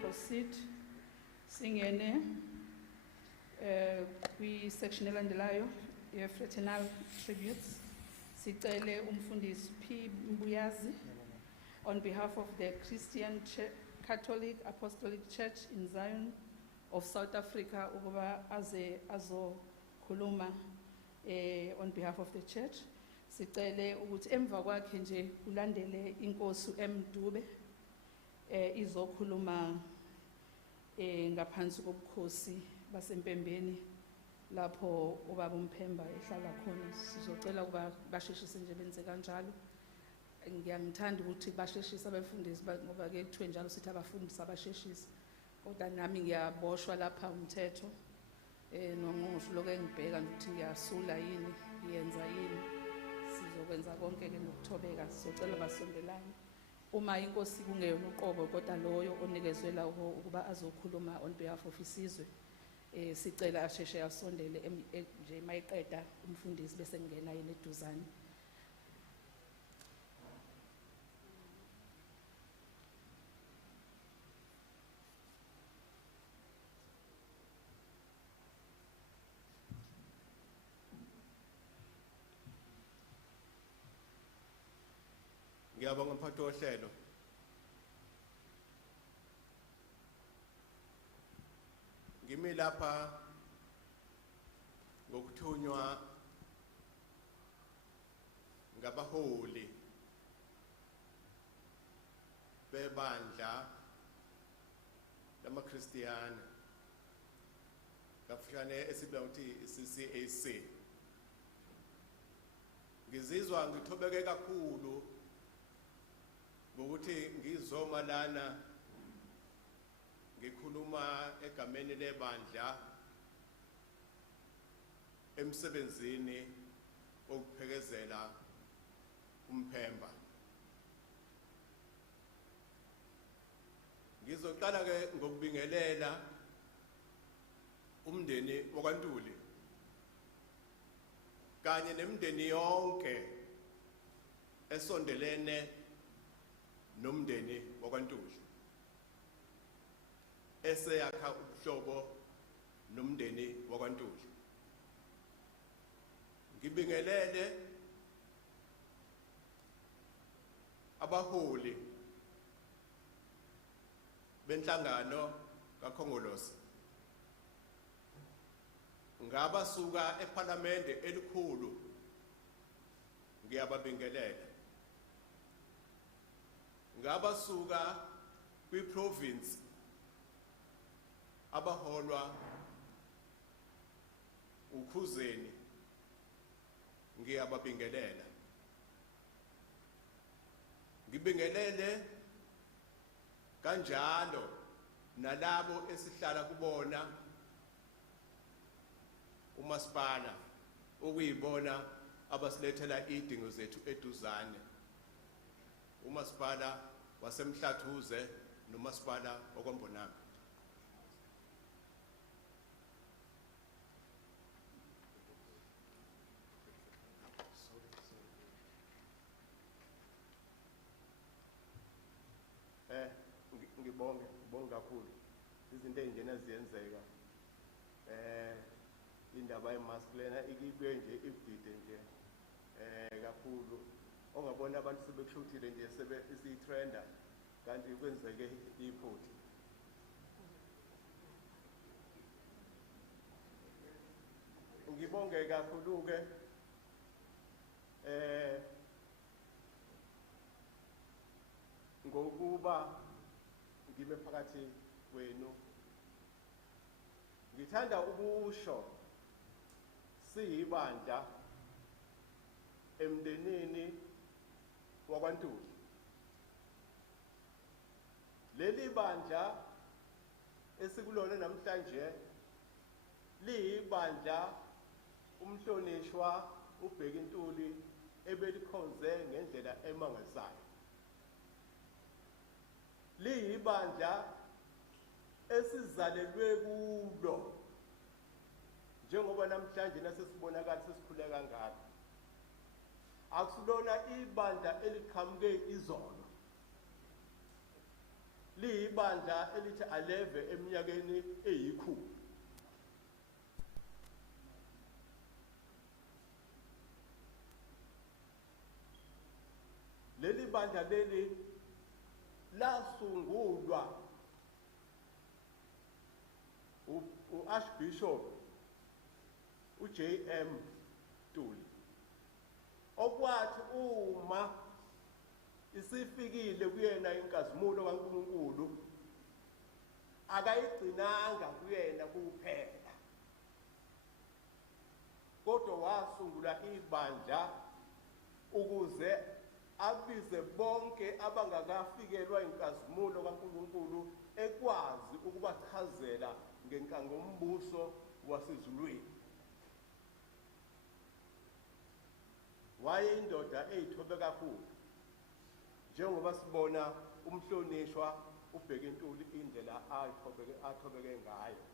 proceed singene kwi-section elandelayo ye-fraternal tributes. Sicele umfundisi P. Bhekuyise on behalf of the Christian Catholic Apostolic Church in Zion of South Africa ukuba azokhuluma on behalf of the church. Sicele ukuthi emva kwakhe nje ulandele inkosi Mdube izokhuluma ngaphansi kobukhosi basempembeni lapho ubaba uMphemba ehlala khona. Sizocela ukuba basheshise nje benze kanjalo. Ngiyangithanda ukuthi basheshise abafundisi ngoba ke kuthiwe njalo sithi abafundisi abasheshise. Kodwa nami ngiyaboshwa lapha umthetho nongqongqoshe lokho engibheka ukuthi ngiyasula yini, ngiyenza yini. Sizokwenza konke ke ngokuthobeka. Sizocela basondelane. Uma inkosi kungeyona uqobo kodwa loyo onikezwe la ukuba azokhuluma on behalf of isizwe, sicela asheshe asondele nje mayiqeda umfundisi bese ngena yena eduzane. Ngiyabonga mphathi wohlelo. Ngimi lapha ngokuthunywa ngabaholi bebandla lamaKhristiyane kafushane esibizwa ukuthi CCAC. Ngizizwa ngithobeke kakhulu ukuthi ngizoma lana ngikhuluma egameni lebandla emsebenzini okuphekezela uMphemba. Ngizoqala ke ngokubingelela umndeni wakwaNtuli kanye nemindeni yonke esondelene nomndeni wakwaNtuli eseyakha ubuhlobo nomndeni wakwaNtuli. Ngibingelele abaholi benhlangano kaKhongolose ngabasuka eParliamente elikhulu ngiyababingelela, ngabasuka kwiProvince abaholwa uKhuzeni ngiyababingelela, ngibingelele kanjalo nalabo esihlala kubona umasipala okuyibona abasilethela idingo zethu eduzane, umasipala waseMhlathuze nomasipala okwambonami. Ngibonge kakhulu izinto ezinjena ziyenzeka. Indaba yemask lena ikibuye nje ibudide nje kakhulu, ongabona abantu sebekushuthile nje isitrenda kanti kwenzeke iphutha. Ngibonge kakhulu ke ngokuba ngibe phakathi kwenu. Ngithanda ukusho siyibandla emndenini wakwaNtuli. Leli bandla esikulona namhlanje liyibandla umhlonishwa uBhekuyise ebelikhonze ngendlela emangazayo. Liyibandla esizalelwe kulo njengoba namhlanje nasesibonakala sesikhule kangaka. Akusilona ibandla eliqhamuke izolo, liyibandla elithi aleve eminyakeni eyikhulu. Leli bandla leli lasungulwa u-Archbishop uJM Ntuli, okwathi uma isifikile kuyena inkazimulo kaNkulunkulu akayigcinanga kuyena kuphela, kodwa wasungula ibandla ukuze abize bonke abangakafikelwa inkazimulo kaNkulunkulu ekwazi ukubachazela ngenkangombuso wasezulwini. Wayeyindoda eyithobe kakhulu, njengoba sibona umhlonishwa uBhekuyise indlela athobeke ngayo.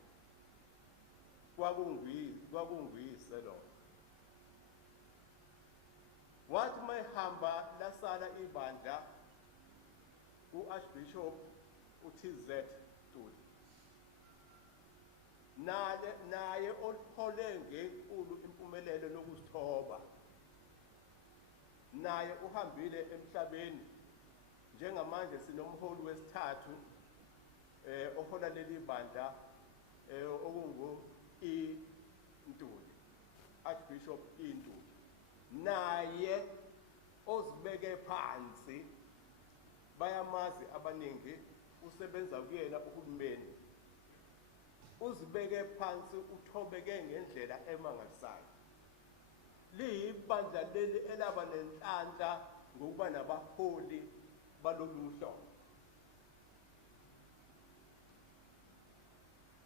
Kwakunguyise lona. Wathi mayihamba lasala ibandla u-Archbishop uTZ Ntuli, naye othole ngenkulu impumelelo nokuzithoba, naye uhambile emhlabeni. Njengamanje sinomholi wesithathu ohola leli bandla Ntuli, Archbishop Ntuli, naye ozibeke phansi, bayamazi abaningi, usebenza kuyena uhulumeni, uzibeke phansi, uthobeke ngendlela emangalisayo. Liyibandla leli elaba nenhlanhla ngokuba nabaholi balolu hlobo.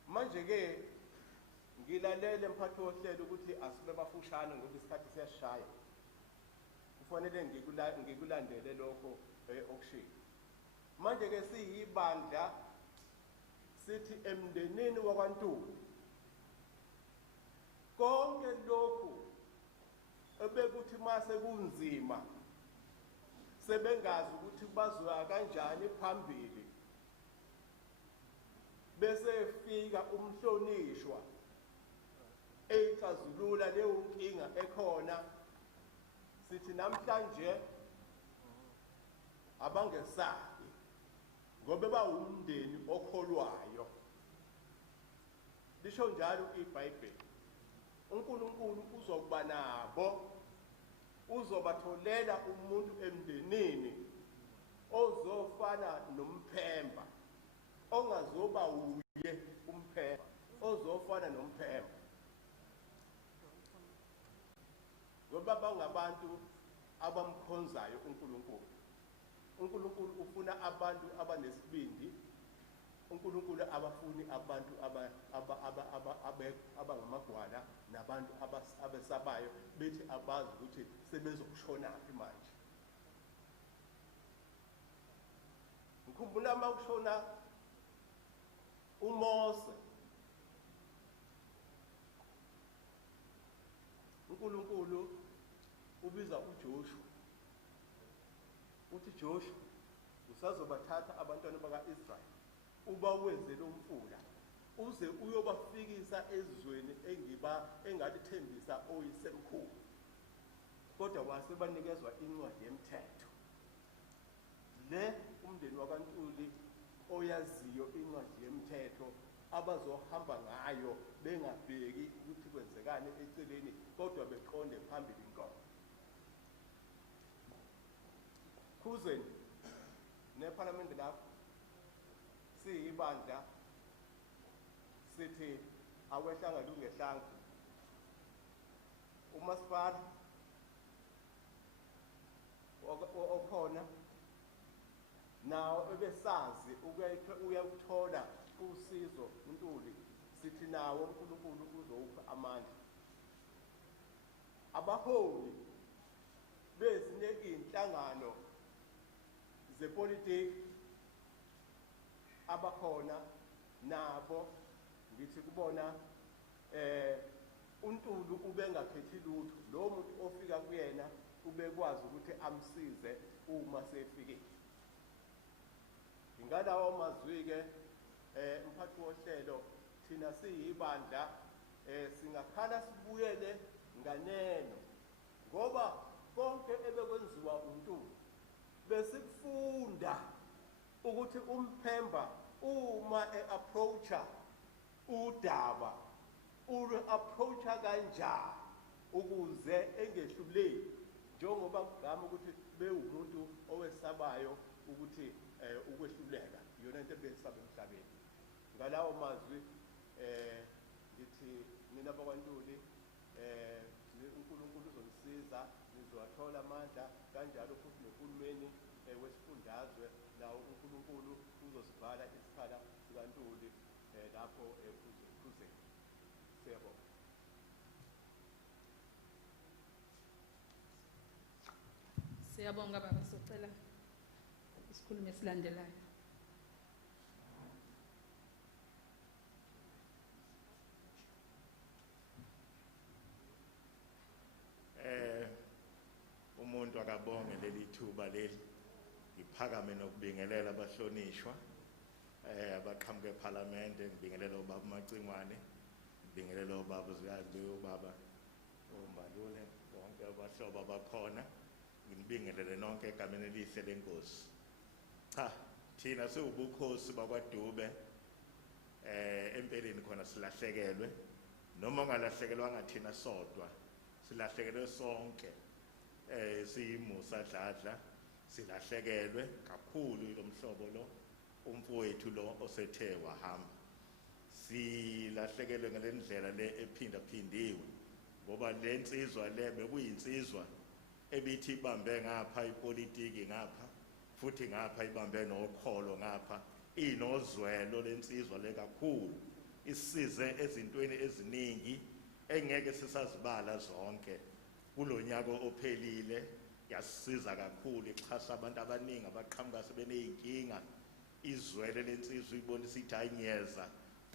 Manje ke ngilalele mphathi wohlelo ukuthi asibe bafushane ngoba isikhathi siyashaya. Kufanele ngikulandele lokho okushiwo. Manje ke siyibandla sithi emndenini wakwaNtuli konke lokhu ebekuthi mase kunzima sebengazi ukuthi bazoya kanjani phambili bese fika umhlonishwa exazulula leyo nkinga ekhona sithi namhlanje abangesabi ngoba bawumndeni okholwayo lisho njalo iBhayibheli uNkulunkulu uzokuba nabo uzobatholela umuntu emndenini ozofana nomphemba ongazoba uye umphemba ozofana nomphemba ngoba bangabantu abamkhonzayo uNkulunkulu. uNkulunkulu ufuna abantu abanesibindi. uNkulunkulu abafuni abantu abangamagwala nabantu abesabayo bethi abazi ukuthi sebezokushonaphi manje. Ngikhumbula mawushona uMose uNkulunkulu ubiza uJoshua uthi Joshua usazobathatha abantwana baka-Israyeli uba wenzele umfula uze uyobafikisa ezweni engalithembisa oyisemkhulu kodwa wase banikezwa incwadi yemthetho le umndeni wakwaNtuli oyaziyo incwadi yemthetho abazohamba ngayo bengabheki ukuthi kwenzekani eceleni kodwa beqonde phambili inkonzo. Khuzeni neparlamente lapho siyibandla sithi awehlanga lungehlanga umasipala okhona nawo ebesazi uyakuthola usizo uNtuli sithi nawo uNkulunkulu uzowupha amandla. Abaholi bezinye inhlangano zepolitiki abakhona nabo ngithi kubona uNtuli ubengakhethi lutho lo muntu ofika kuyena ubekwazi ukuthi amsize uma sefikile. Ngalawo mazwi ke mphathi wohlelo thina siyibandla singakhala sibuyele nganeno ngoba konke ebekwenziwa uNtuli besikufunda ukuthi umphemba uma approacha udaba approacha kanjani ukuze engehluleki njengoba kugama ukuthi bewumuntu owesabayo ukuthi ukwehluleka iyona into ebesaba emhlabeni. Ngalawo mazwi ngithi mina bakwaNtuli uNkulunkulu uzonisiza nizowathola amandla kanjalo futhi nohulumeni wesifundazwe nawo uNkulunkulu uzosivala isikhala sikaNtuli lapho Khuzeni. Siyabonga. Siyabonga baba, socela isikhulumi esilandelayo. Umuntu akabonge leli thuba leli ngiphakame nokubingelela abahlonishwa abaqhamuke eParliament ngibingelela ubaba Macingwane ngibingelela ubaba Ziyadli ubaba uMbalule bonke abahlobo abakhona ngibingelele nonke egameni elihle lenkosi. Cha thina siwubukhosi bakwaDube empeleni khona silahlekelwe noma ungalahlekelwanga thina sodwa silahlekelwe sonke siyimusa dladla silahlekelwe kakhulu lomhlobo lo umfowethu lo osethe wahamba silahlekelwe ngalendlela le ephinda phindiwe ngoba lensizwa le bekuyinsizwa ebithi ibambe ngapha ipolitiki ngapha futhi ngapha ibambe nokholo ngapha inozwelo lensizwa le kakhulu isize ezintweni eziningi engeke sisazibala zonke kulonyaka ophelile yasisiza kakhulu ixhasa abantu abaningi abaqhamuka sebeneyinkinga izwele lensizwe ibona sithi ayingeza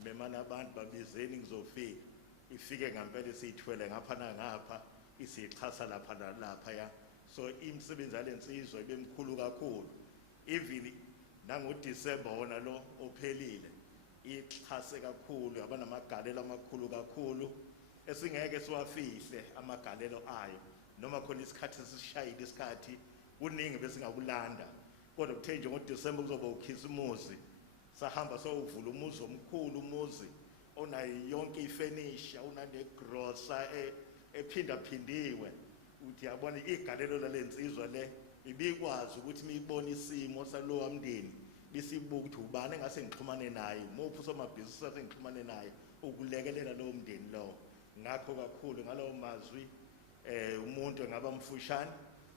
memana abantu babizeni ngizofika ifike ngempela siyithwele ngapha nangapha isixhasa lapha nalapha ya so imisebenzi yalensizwe ibemkhulu kakhulu even nangoDisemba wona lo ophelile ixhase kakhulu abanamagalelo amakhulu kakhulu esingeke siwafihle amagalelo ayo noma khona isikhathi sisishayile isikhathi kuningi besingakulanda kodwa kuthe nje ngoDisemba kuzoba ukhisimusi sahamba sowuvula umuzi omkhulu umuzi onayo yonke ifurniture unanegrosa ephinda phindiwe uthi yabona igalelo lalensizwa le ibikwazi ukuthi miyibona isimo salowa mndeni bisibuka ukuthi ubani engase ngixhumane naye muphi somabhizinisi asengixhumane naye ukulekelela lowo mndeni lowo ngakho kakhulu ngalowo mazwi umuntu engaba mfushane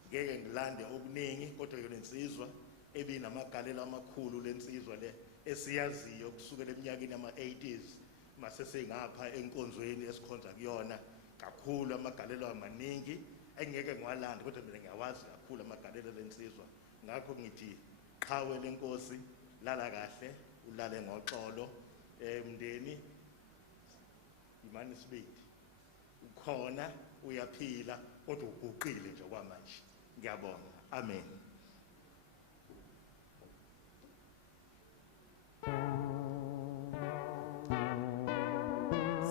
ngeke ngilande okuningi kodwa yona insizwa ebinamagalelo amakhulu lensizwa le esiyaziyo kusukela eminyakeni yama-80s mase sengapha enkonzweni esikhonza kuyona kakhulu amagalelo amaningi engeke ngiwalanda kodwa mina ngiyawazi kakhulu amagalelo lensizwa ngakho ngithi qhawe lenkosi lala kahle ulale ngoxolo mndeni imani sibidi ukhona uyaphila kodwa uguqile nje kwamanje ngiyabonga amen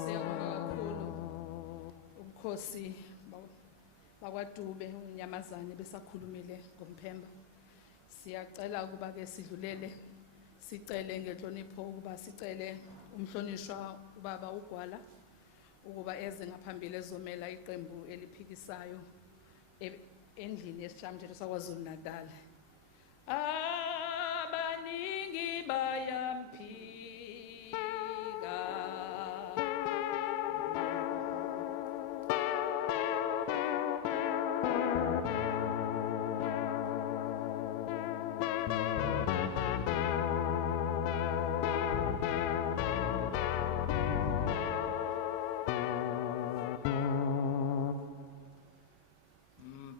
Siyabonga kakhulu ubukhosi bakwaDube unyamazane besakhulumile ngomphemba siyacela ukuba ke sidlulele sicele ngenhlonipho ukuba sicele umhlonishwa ubaba uGwala ukuba eze ngaphambili ezomela iqembu eliphikisayo endlini yesishamthetho saKwaZulu Natal abaningi bayamphika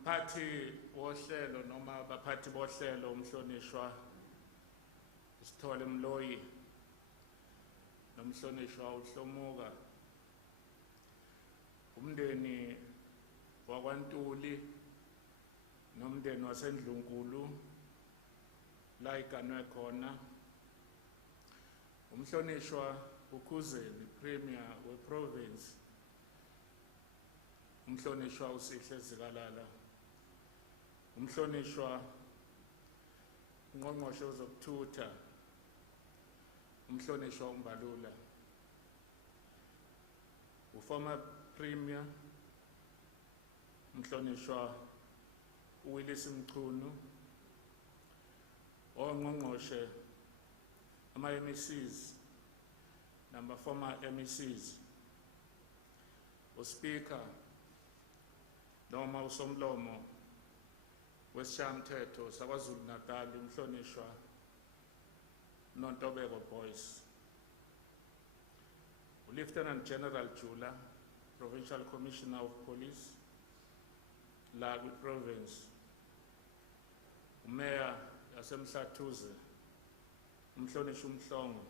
Mphathi wohlelo noma baphathi bohlelo umhlonishwa Sithole Mloyi nomhlonishwa uHlomuka umndeni wakwaNtuli nomndeni waseNdlunkulu la iganwe khona umhlonishwa Bhekuyise Premier weProvince umhlonishwa uSihle Zikalala umhlonishwa ungqongqoshe wezokuthutha umhlonishwa uMbalula uformer Premier umhlonishwa uWillis Mchunu ongqongqoshe ama-MECs nama-former MECs uSpeaker noma usomlomo wesishamthetho saKwaZulu Natal umhlonishwa Nontobeko Boys uLieutenant General Jula Provincial Commissioner of Police la kwi-province uMayor yaseMhlathuze umhlonishwa uMhlongo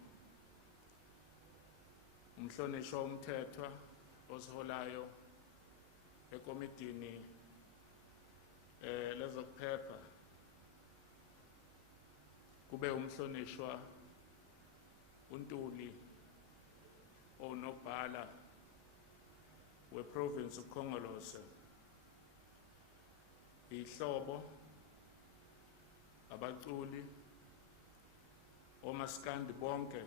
umhlonishwa uMthethwa osiholayo ekomidini lezokuphepha kube umhlonishwa uNtuli onobhala weProvince uKhongolose ihlobo abaculi omaskandi bonke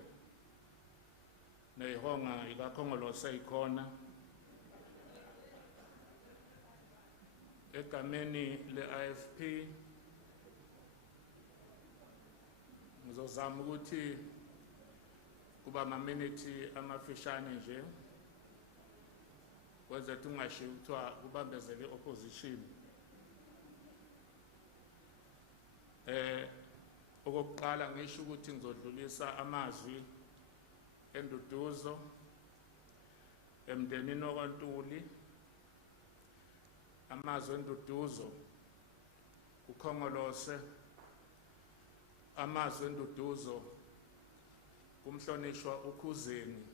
nehonga ikaKhongolose ikhona egameni le-IFP ngizozama ukuthi kuba ama-minute amafishane nje kwenze tungashiyi kuthiwa kubambezele opposition okokuqala ngisho ukuthi ngizodlulisa amazwi enduduzo emndenini wakwaNtuli amazwi enduduzo uKhongolose amazwi enduduzo kumhlonishwa uKhuzeni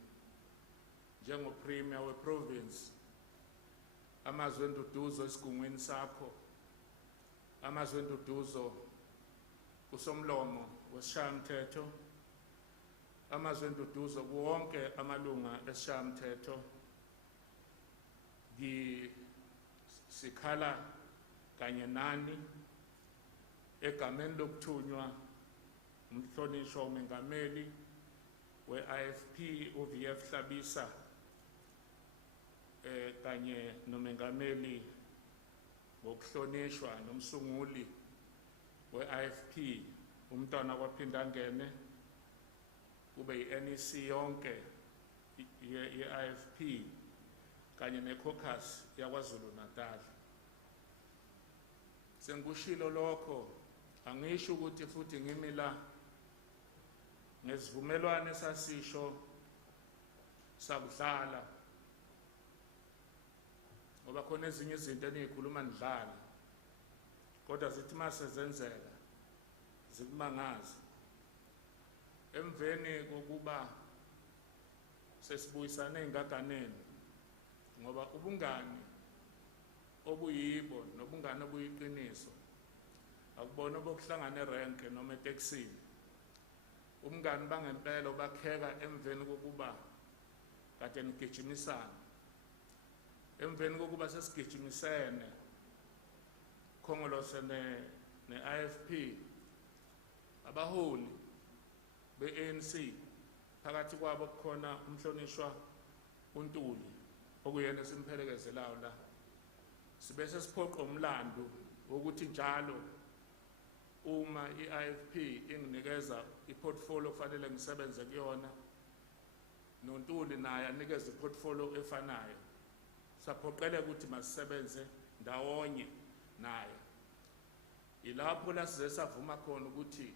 njengoPremier weProvince, amazwi enduduzo esigungwini sakho, amazwi enduduzo kusomlomo wesishayamthetho, amazwi enduduzo kuwonke amalunga esishayamthetho. Sikhala kanye nani egameni lokuthunywa umhlonishwa umengameli we-IFP uVF Hlabisa kanye nomengameli wokuhlonishwa nomsunguli we-IFP umntwana kwaphindangene kube yi-NEC yonke ye-IFP kanye ne-caucus yaKwaZulu Natal. Sengikushilo lokho angisho ukuthi futhi ngimi la ngesivumelwano esasisho sakudlala ngoba khona ezinye izinto eniyikhuluma nidlala kodwa zithi mase zenzeka zikumangaza emveni kokuba sesibuyisane engaganeni ngoba ubungani obuyibo nobungani obuyiqiniso akubona bokuhlangana erenke noma eTexini. Umngani bangempela obakheka emveni kokuba kade nigijimisana, emveni kokuba sesigijimisene Khongolose ne-IFP abaholi be-ANC phakathi kwabo kukhona umhlonishwa uNtuli okuyena simphelekezelayo la. Sibe sesiphoqa umlando wokuthi njalo uma i-IFP inginikeza iportfolio kufanele ngisebenze kuyona noNtuli naye anikeza iportfolio efanayo, saphoqeleka ukuthi masisebenze ndawonye naye. Ilapho la size savuma khona ukuthi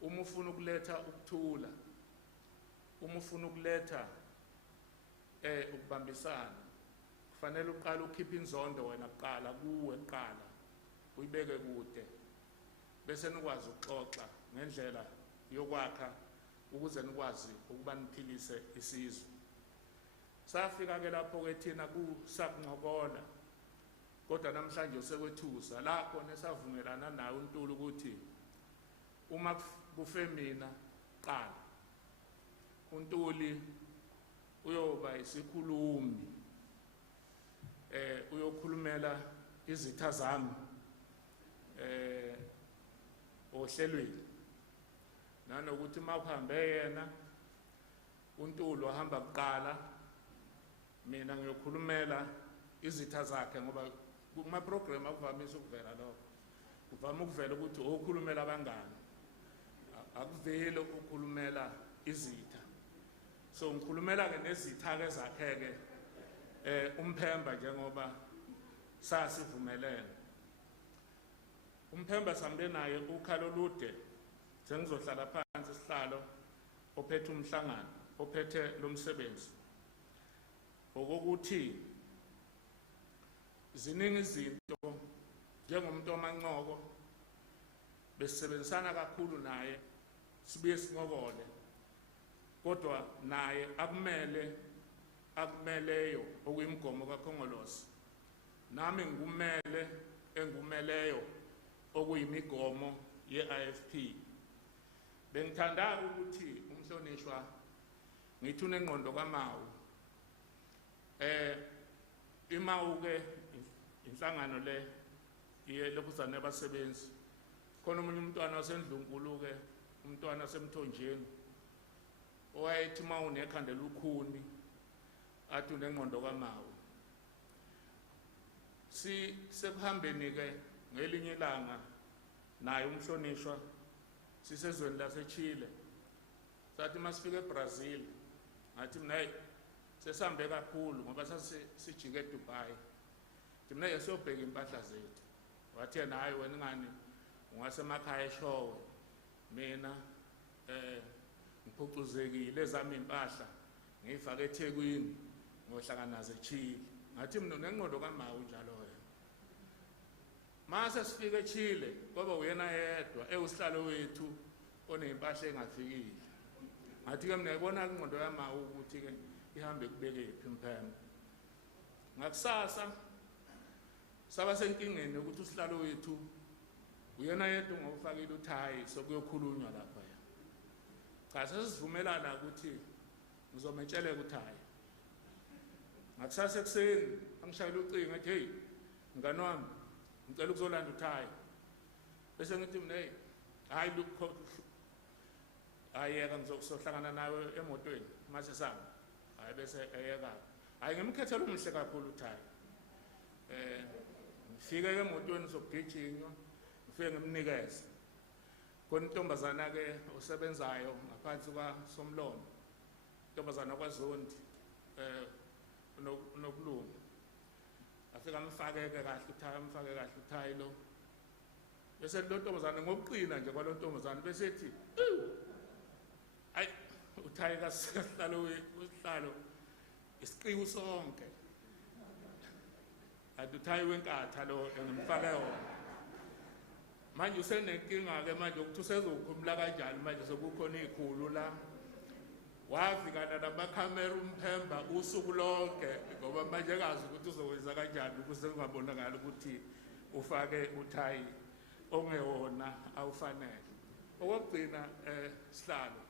uma ufuna ukuletha ukuthula, uma ufuna ukuletha ukubambisana, kufanele uqale ukhiphe inzondo wena kuqala kuwe kuqala uyibeke kude bese nikwazi ukuxoxa ngendlela yokwakha ukuze nikwazi ukuba niphilise isizwe. Safika ke lapho ke thina kusakuncokola kodwa namhlanje sekwethusa lapho nesavumelana naye uNtuli ukuthi uma kufe mina qala uNtuli uyoba isikhulumi uyokhulumela izitha zami ohlelweni nanokuthi mawuhambe yena uNtuli wahamba kuqala mina ngiyokhulumela izitha zakhe ngoba kuma program akuvamise ukuvela lokho, kuvama ukuvela ukuthi okhulumela abangani akuveli ukukhulumela izitha. So ngikhulumela ke nezitha ke zakhe ke uMphemba njengoba sasivumelene. uMphemba sambe naye ukhalo olude sengizohlala phansi isihlalo ophethe umhlangano ophethe lo msebenzi okokuthi ziningi izinto njengomuntu omancoko besebenzisana kakhulu naye sibuye sincokole kodwa naye akumeleyo okuyimigomo kaKhongolose nami engumeleyo okuyimigomo ye-IFP. Bengithanda ukuthi umhlonishwa ngithi unengqondo kaMawu. IMawu ke inhlangano le yelokuzana abasebenzi khona umunye umntwana waseNdlunkulu ke umntwana waseMthonjeni owayethi Mawu nekhanda lukhuni athi unengqondo kaMawu. Sekuhambeni ke ngelinye ilanga naye umhlonishwa sisezweni laseChile sathi masifika eBrazil ngathi mina sesambe kakhulu ngoba sasijike eDubai mina yesiyobheka impahla zethu. Wathi yena hayi wena ngani ungasemakhaya eshowe mina ngiphucuzekile ezami impahla ngifake eThekwini ngohlangana nazo eChile. Ngathi mina unengqondo kaMawu njalo wena Mase sifike eChile ngoba uyena yedwa ewusihlalo wethu onempahla engafikile. Ngathi ke mina ngibona ingqondo yami ukuthi ke ihambe kubeke iphi Mphemba. Ngakusasa saba senkingeni ukuthi usihlalo wethu uyena yedwa ngofakile uthayi sokuyokhulunywa lapha. Cha sesivumelana ukuthi ngizometshela uthayi. Ngakusasa ekuseni angishayela ucingo ethi hey ngani wami ngicela ukuzolanda uthayi. Bese ngithi mina hey hayi lokho ayeka ngizohlangana nawe emotweni mase sami. Hayi bese ayeka. Hayi ngimkhethela umuhle kakhulu uthayi. Ngifike emotweni sokugijinywa ngifike ngimnikeze. Khona intombazana ke osebenzayo ngaphansi kwa Somlomo. Intombazana kwaZondi nokulunga. Afika amfake ke kahle uthayi amfake kahle uthayi lo. Bese lo ntombazana ngokuqina nje kwalo ntombazana bese ethi ay uthayi kasihlalo usihlalo isiqiwu sonke. Aduthayi wenkatha lo engimfake wona. Manje usenenkinga ke manje ukuthi usezokhumula kanjani manje sokukhona izikhulu la. Wafika namakhamera uMphemba usuku lonke ngoba manje akazi ukuthi uzokwenza kanjani ukuze kungabonakala ukuthi ufake uthayi ongewona awufanele. Okugcina sihlalo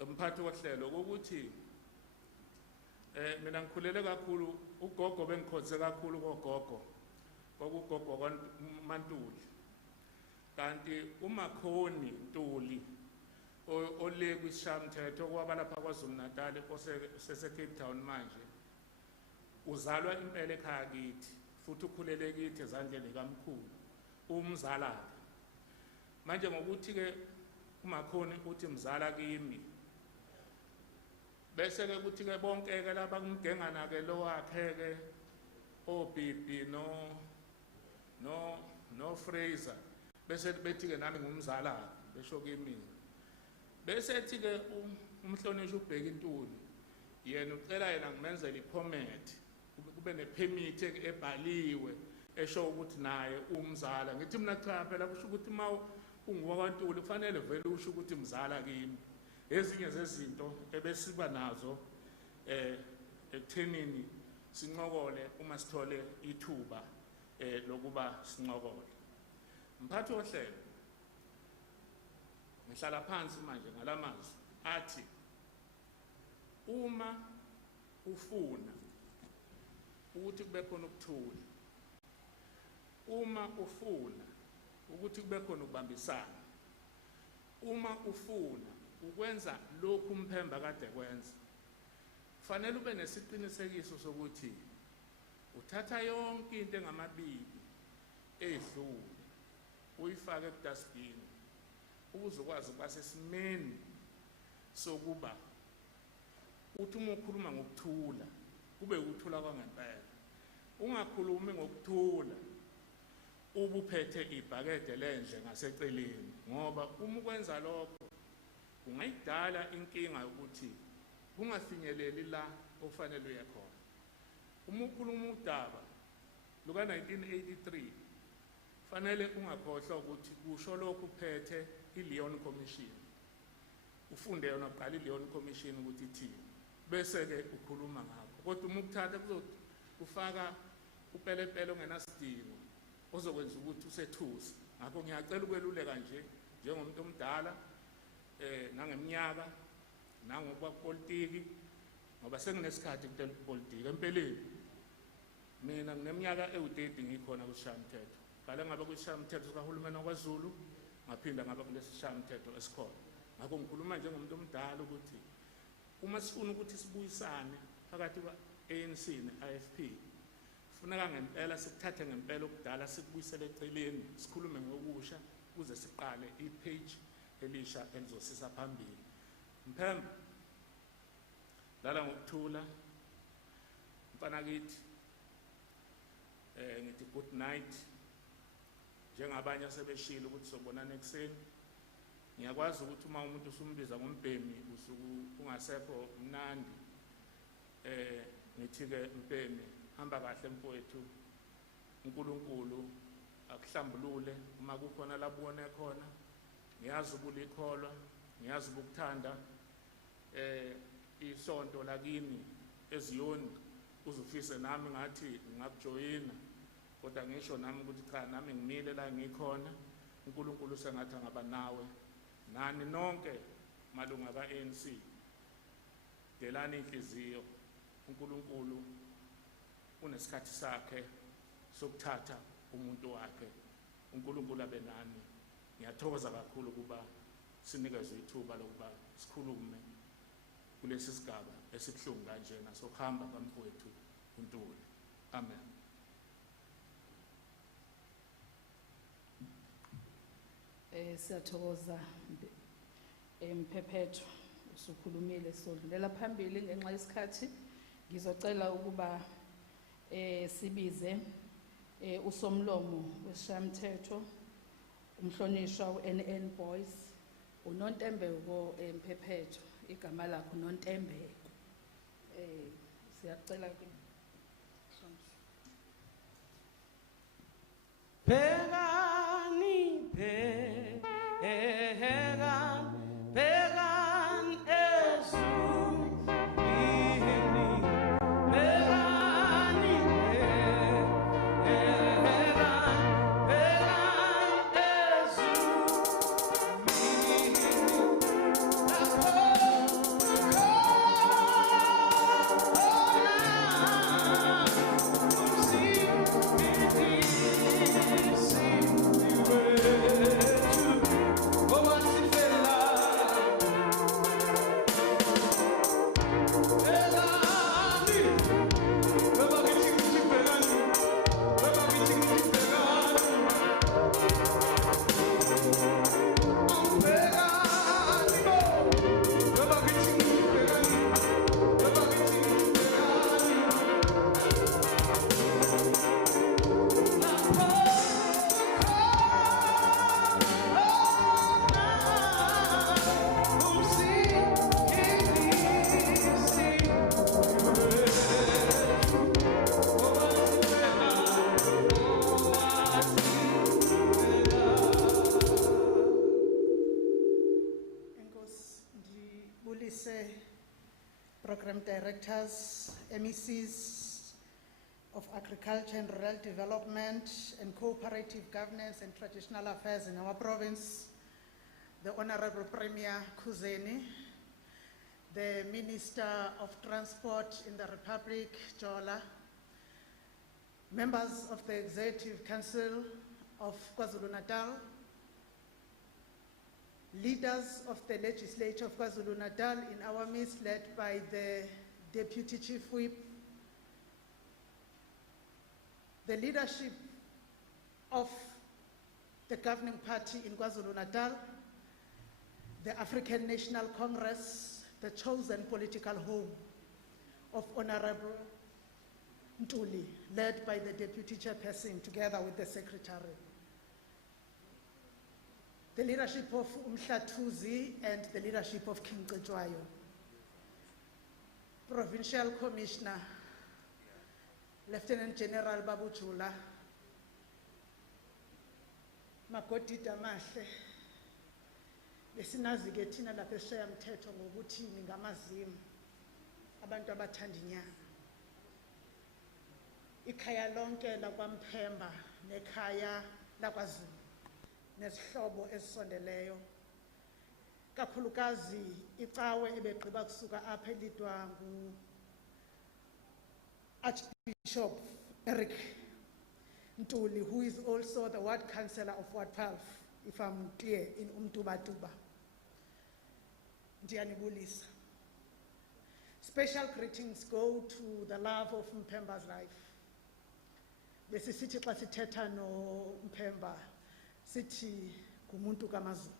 umphathi wohlelo ukuthi mina ngikhulele kakhulu ugogo bengikhotse kakhulu kogogo kwakugogo kwaMantuli kanti umakhoni Ntuli ole kwishamthetho kwaba lapha kwaZulu-Natal osese Cape Town manje uzalwa impela ekhaya kithi futhi ukhulele kithi ezandleni kaMkhulu umzala manje ngokuthi ke umakhoni uthi mzala kimi bese ke kuthi ke bonke ke laba kumgengana ke lo wakhe ke oBibi no Fraser bese bethi ke nami ngumzala besho kimi bese ethi ke umhlonishwa uBheka Ntuli yena ucela yena ngimenzele ipermit kube nepermit ebhaliwe esho ukuthi naye umzala ngithi mina cha phela kusho ukuthi ungowakaNtuli kufanele vele usho ukuthi mzala kimi ezinye zezinto ebesiba nazo ekuthenini sincokole uma sithole ithuba lokuba sincokole. Mphathi wohlelo ngihlala phansi manje ngalamazwi athi uma ufuna ukuthi kube khona ukuthula uma ufuna ukuthi kube khona ukubambisana uma ufuna ukwenza lokhu uMphemba kade kwenza kufanele ube nesiqinisekiso sokuthi uthatha yonke into engamabibi edlule uyifake ku-dustbin ukuze ukwazi ukuba sesimeni sokuba uthi uma ukhuluma ngokuthula kube ukuthula kwangempela ungakhulumi ngokuthula ubuphethe ibhakede lendle ngaseceleni ngoba uma ukwenza lokho kungayidala inkinga ukuthi kungafinyeleli la ofanele uye khona. Uma ukhuluma udaba luka 1983 fanele ungakhohlwa ukuthi kusho lokhu uphethe iLeon Commission ufunde yona uqala iLeon Commission ukuthi ithini bese ke ukhuluma ngakho kodwa uma ukuthatha kufaka upelepele ongenasidingo ozokwenza ukuthi usethusi ngakho ngiyacela ukweluleka nje njengomuntu omdala nangeminyaka nangoba politiki ngoba senginesikhathi kutela politiki empeleni mina ngineminyaka ewu30 ngikhona kushamthetho ngale ngabe kushamthetho kaHulumeni wakwaZulu ngaphinda ngaba kulesi shamthetho esikhona ngakho ngikhuluma njengomuntu omdala ukuthi uma sifuna ukuthi sibuyisane phakathi kwa-ANC ne-IFP kufuneka ngempela sikuthathe ngempela okudala sikubuyisele eceleni sikhulume ngokusha ukuze siqale ipage elisha elizosisa phambili. Mphemba dala ngokuthula mfana kithi ngithi good night njengabanye asebeshilo ukuthi sobonana ekseni ngiyakwazi ukuthi uma umuntu usumbiza ngombhemi usuku ungasekho mnandi ngithi ke mpemi hamba kahle mfowethu uNkulunkulu akuhlambulule uma kukhona labone khona. Ngiyazi ukulikholwa, ngiyazi ukukuthanda isonto lakini eziyoni uzufise nami ngathi ngakujoyina, kodwa ngisho nami ukuthi cha nami ngimile la ngikhona. uNkulunkulu sengathi angaba nawe nani nonke malunga ka-ANC. Delani inhliziyo, uNkulunkulu unesikhathi sakhe sokuthatha umuntu wakhe. uNkulunkulu abe nani. Ngiyathokoza kakhulu kuba sinikezwe ithuba lokuba sikhulume kulesi sigaba esibuhlungu kanjena sokuhamba kamfowethu uNtuli. Amen. Siyathokoza Mphephethu usukhulumile, sodlulela phambili ngenxa yesikhathi. Ngizocela ukuba sibize usomlomo wesishayamthetho umhlonishwa uNN Boys uNontembeko Mphephethu, igama lakho Nontembeko. Siyacela ke Pegani, pegan esu, pegani, pegan Program Directors, MECs of Agriculture and Rural Development and Cooperative Governance and Traditional Affairs in our province, the Honorable Premier Khuzeni, the Minister of Transport in the Republic, Jola, members of the Executive Council of KwaZulu-Natal, leaders of the legislature of KwaZulu-Natal in our midst, led by the Deputy Chief Whip, the leadership of the governing party in KwaZulu-Natal, the African National Congress, the chosen political home of Honorable Ntuli, led by the Deputy Chairperson together with the Secretary, the leadership of Mhlatuzi and the leadership of King Qetshwayo, Provincial Commissioner, Lieutenant General Babu Chula, Makoti Damahle, besinazi ke thina lapha esishayamthetho ngokuthi ngamazimu abantu abathanda inyama. Ikhaya lonke lakwaMphemba nekhaya lakwaZulu nesihlobo esisondeleyo, kakhulukazi icawe ebegqiba kusuka apha elidwa Archbishop Eric Ntuli, who is also the ward councillor of Ward 12, if I'm clear, in Umtubatuba. Ndiyanibulisa. Special greetings go to the love of Mphemba's life. Besisithi xa sithetha no Mphemba sithi kumuntu kamaZulu.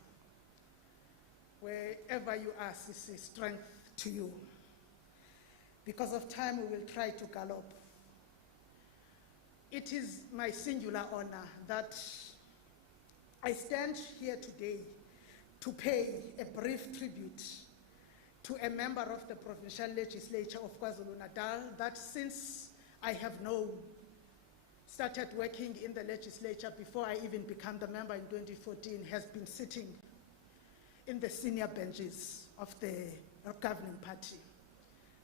Wherever you are, sisi, strength to you. Because of time, we will try to gallop. It is my singular honor that I stand here today to pay a brief tribute to a member of the Provincial Legislature of KwaZulu-Natal that since I have known started working in the legislature before I even became the member in 2014, has been sitting in the senior benches of the governing party.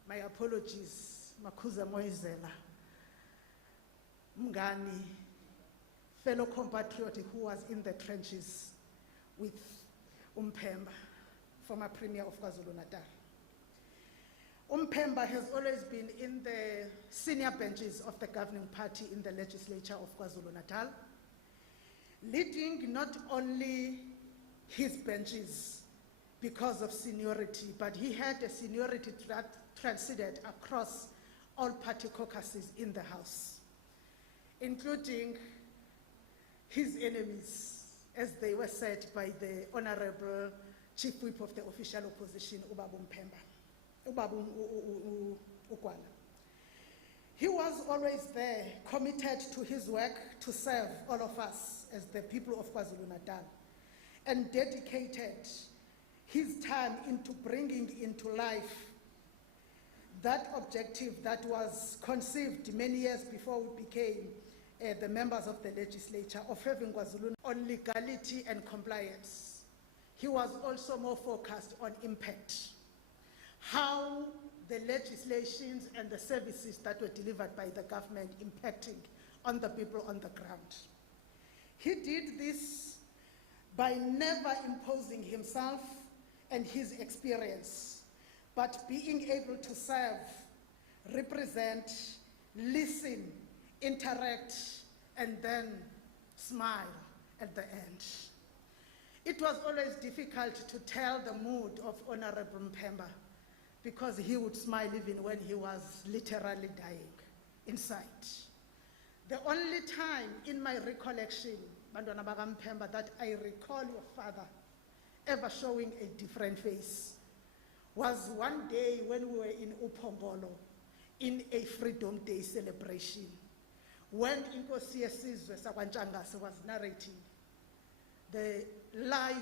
My apologies, Makuza Moizela, Mngani, fellow compatriot who was in the trenches with Mpemba, former Premier of KwaZulu-Natal. Mpemba has always been in the senior benches of the governing party in the legislature of KwaZulu-Natal, leading not only his benches because of seniority, but he had a seniority that transcended across all party caucuses in the House, including his enemies, as they were said by the Honorable Chief Whip of the official opposition, Ubabu Mpemba, Ubabu Ukwala. He was always there, committed to his work to serve all of us as the people of KwaZulu-Natal, and dedicated his time into bringing into life that objective that was conceived many years before we became the members of the legislature, of having KwaZulu on legality and compliance. He was also more focused on impact, how the legislations and the services that were delivered by the government impacting on the people on the ground. He did this by never imposing himself and his experience, but being able to serve, represent, listen, interact, and then smile at the end. It was always difficult to tell the mood of Honorable Mpemba because he would smile even when he was literally dying inside. The only time in my recollection, Bantwana baka Mpemba, that I recall your father ever showing a different face was one day when we were in Upongolo in a Freedom Day celebration, when Inkosi Yesizwe Sakwanchangase was narrating the life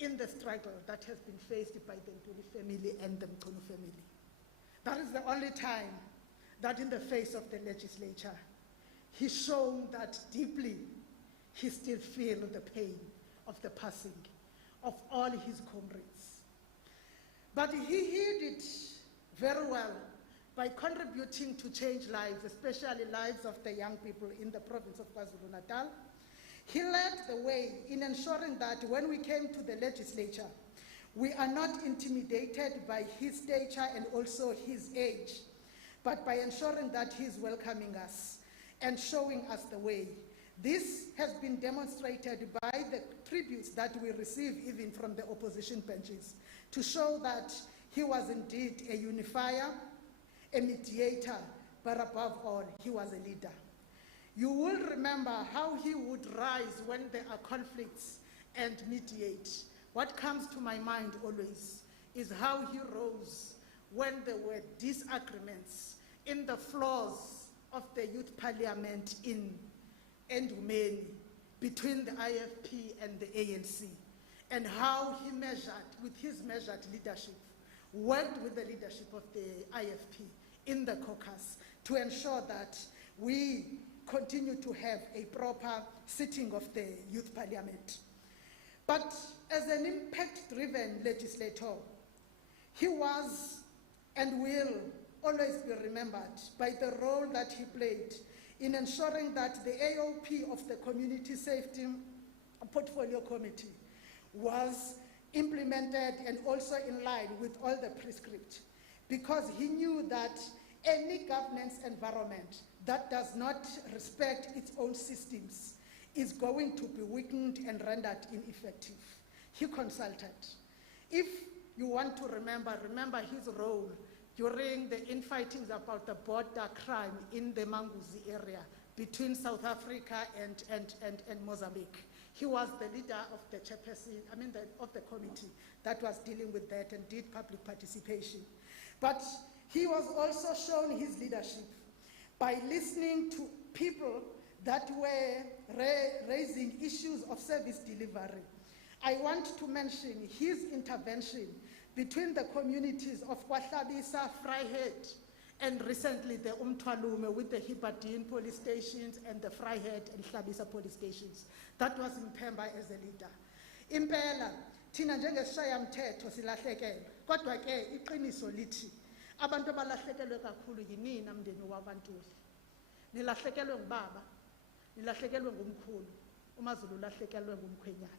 in the struggle that has been faced by the Ntuli family and the Mchunu family. That is the only time that in the face of the legislature, he's shown that deeply he still feels the pain of the passing of all his comrades. But he hid it very well by contributing to change lives, especially lives of the young people in the province of KwaZulu-Natal. He led the way in ensuring that when we came to the legislature, we are not intimidated by his stature and also his age, but by ensuring that he's welcoming us and showing us the way. This has been demonstrated by the tributes that we receive even from the opposition benches to show that he was indeed a unifier, a mediator, but above all, he was a leader. You will remember how he would rise when there are conflicts and mediate. What comes to my mind always is how he rose when there were disagreements in the floors of the youth parliament in Ndumeni between the IFP and the ANC, and how he measured, with his measured leadership, worked with the leadership of the IFP in the caucus to ensure that we continue to have a proper sitting of the youth parliament. But as an impact-driven legislator, he was and will always be remembered by the role that he played in ensuring that the AOP of the Community Safety Portfolio Committee was implemented and also in line with all the prescripts, because he knew that any governance environment that does not respect its own systems is going to be weakened and rendered ineffective. He consulted. If you want to remember his role during the infighting about the border crime in the Manguzi area between South Africa and Mozambique. He was the leader of the chairperson, of the committee that was dealing with that and did public participation. But he was also shown his leadership by listening to people that were raising issues of service delivery. I want to mention his intervention between the communities of Kwahlabisa, Vryheid, and recently the Umtwalume with the Hibadin police stations and the Vryheid and Hlabisa police stations. That was Mpemba as a leader. Impela, thina njengesishayamthetho silahlekelwe. Kodwa ke iqiniso lithi abantu abalahlekelwe kakhulu yinina mndeni wabaNtuli. Nilahlekelwe ngubaba, nilahlekelwe ngumkhulu, uMaZulu ulahlekelwe ngumkhwenyana.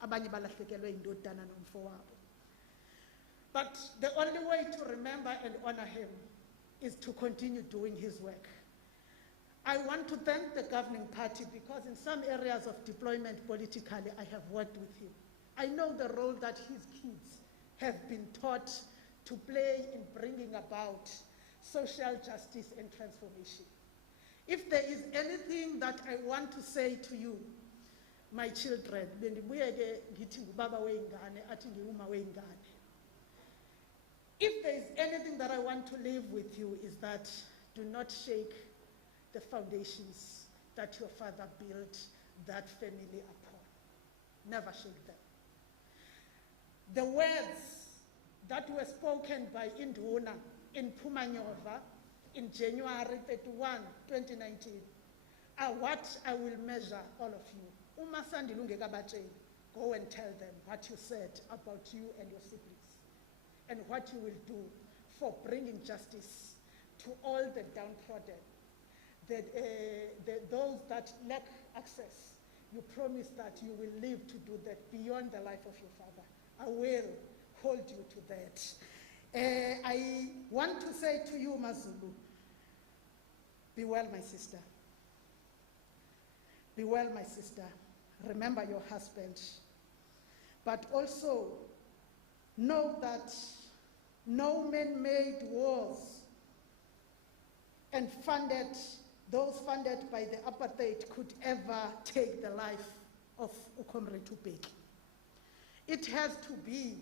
Abanye balahlekelwe indodana nomfowabo. But the only way to remember and honor him is to continue doing his work. I want to thank the governing party because in some areas of deployment politically, I have worked with him. I know the role that his kids have been taught to play in bringing about social justice and transformation. If there is anything that I want to say to you, my children, if there is anything that I want to leave with you is that do not shake the foundations that your father built that family upon. Never shake them. The words that were spoken by Induna in Pumanyova in January 31, 2019 are what I will measure all of you. Uma Sandilunge Gabache, go and tell them what you said about you and your siblings and what you will do for bringing justice to all the downtrodden, those that lack access. You promise that you will live to do that beyond the life of your father. I will hold you to that. I want to say to you, Mazulu, be well, my sister. Be well, my sister. Remember your husband. But also know that no man-made wars and those funded by the apartheid could ever take the life of Comrade Tubeki. It has to be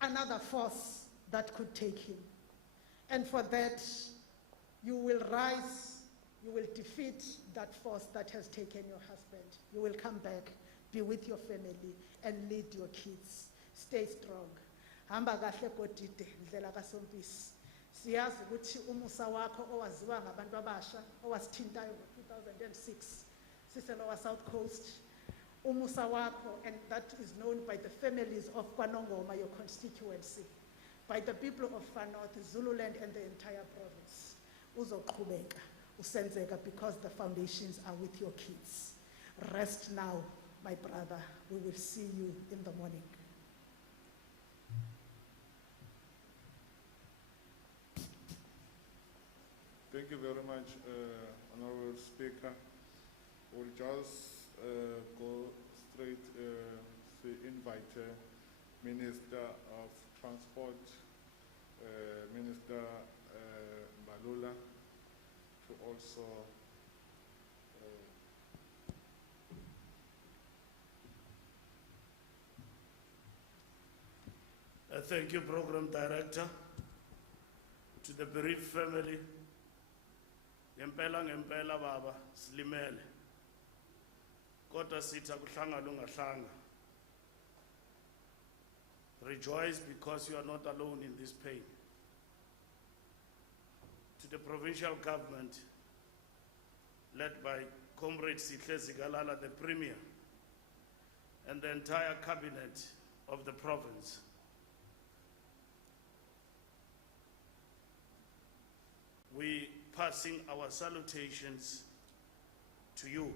another force that could take him. And for that, you will rise, you will defeat that force that has taken your husband. You will come back, be with your family, and lead your kids. Stay strong. Hamba kahle kodide, ndlela kaSompisi. Siyazi ukuthi umusa wakho owaziwa ngabantu abasha owasithintayo ngo-2006 siselower South Coast. Umusa wakho, and that is known by the families of KwaNongoma, your constituency, by the people of Far North, Zululand, and the entire province. Uzoqhubeka, usenzeka, because the foundations are with your kids. Rest now, my brother. We will see you in the morning. Thank you very much, Honorable Speaker. We'll just go straight to invite Minister of Transport, Minister Mbalula, to also thank you, Program Director, to the bereaved family. Ngempela baba silimele kodwa sitha kuhlanga lungahlanga. Rejoice because you are not alone in this pain. To the provincial government led by Comrade Sihle Zigalala, the Premier, and the entire cabinet of the province, we passing our salutations to you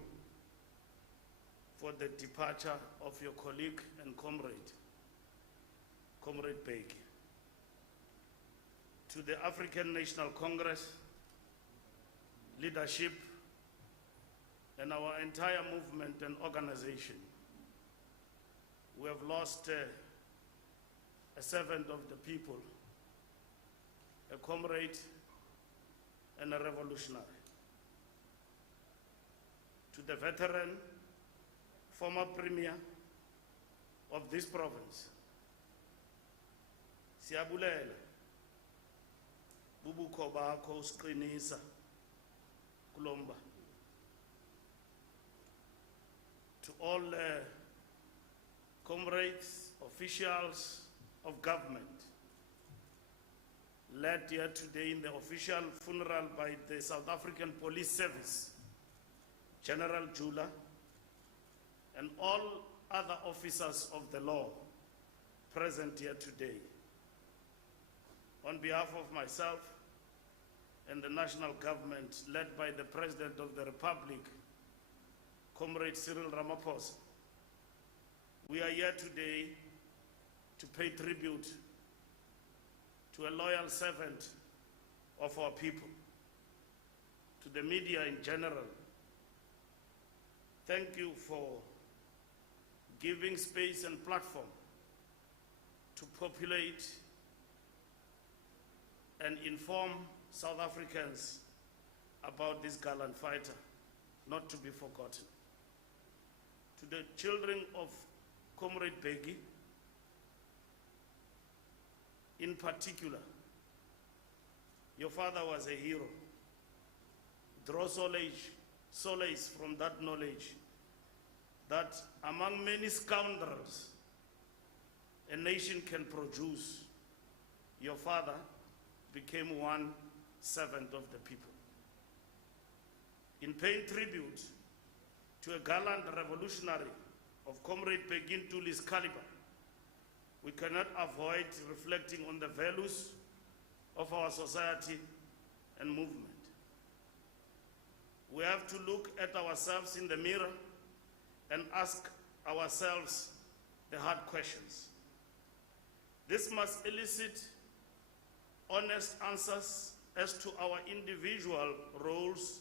for the departure of your colleague and comrade, Comrade Bhekuyise. To the African National Congress leadership and our entire movement and organization, we have lost a servant of the people, a comrade and a revolutionary. To the veteran, former premier of this province, siyabulela bubukho bakho usiqinisa kulomba. To all comrades, officials of government, led here today in the official funeral by the South African Police Service, General Jula, and all other officers of the law present here today. On behalf of myself and the national government led by the President of the Republic, Comrade Cyril Ramaphosa, we are here today to pay tribute to a loyal servant of our people, to the media in general. Thank you for giving space and platform to populate and inform South Africans about this gallant fighter, not to be forgotten. To the children of Comrade Bhekuyise, in particular, your father was a hero. Draw solace from that knowledge that among many scoundrels a nation can produce, your father became one servant of the people. In paying tribute to a gallant revolutionary of Comrade Ntuli's caliber, we cannot avoid reflecting on the values of our society and movement. We have to look at ourselves in the mirror and ask ourselves the hard questions. This must elicit honest answers as to our individual roles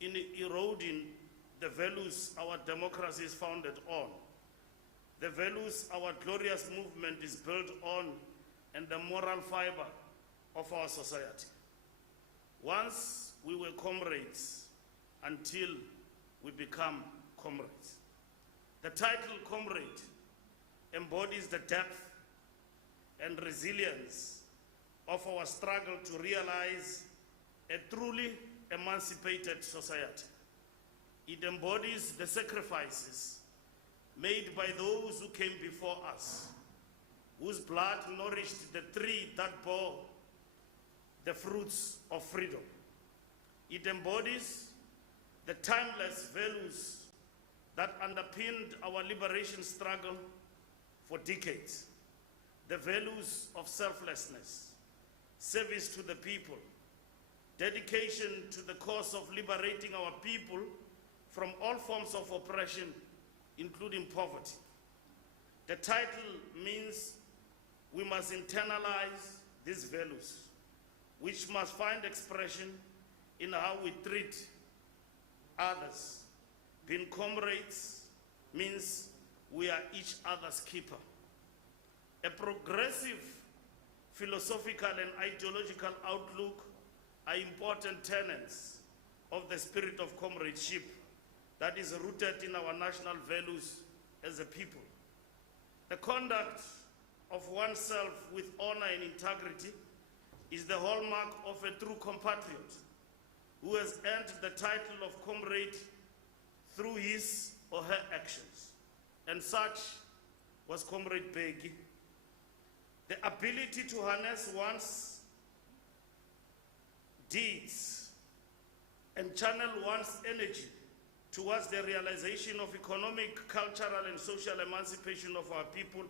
in eroding the values our democracy is founded on, the values our glorious movement is built on, and the moral fiber of our society. Once we were comrades until we become comrades. The title comrade embodies the depth and resilience of our struggle to realize a truly emancipated society. It embodies the sacrifices made by those who came before us, whose blood nourished the tree that bore the fruits of freedom. It embodies the timeless values that underpinned our liberation struggle for decades. The values of selflessness, service to the people, dedication to the cause of liberating our people from all forms of oppression, including poverty. The title means we must internalize these values, which must find expression in how we treat others. Being comrades means we are each other's keeper. A progressive philosophical and ideological outlook are important tenets of the spirit of comradeship that is rooted in our national values as a people. The conduct of oneself with honor and integrity is the hallmark of a true compatriot who has earned the title of comrade through his or her actions. And such was Comrade Bhekuyise. The ability to harness one's deeds and channel one's energy towards the realization of economic, cultural, and social emancipation of our people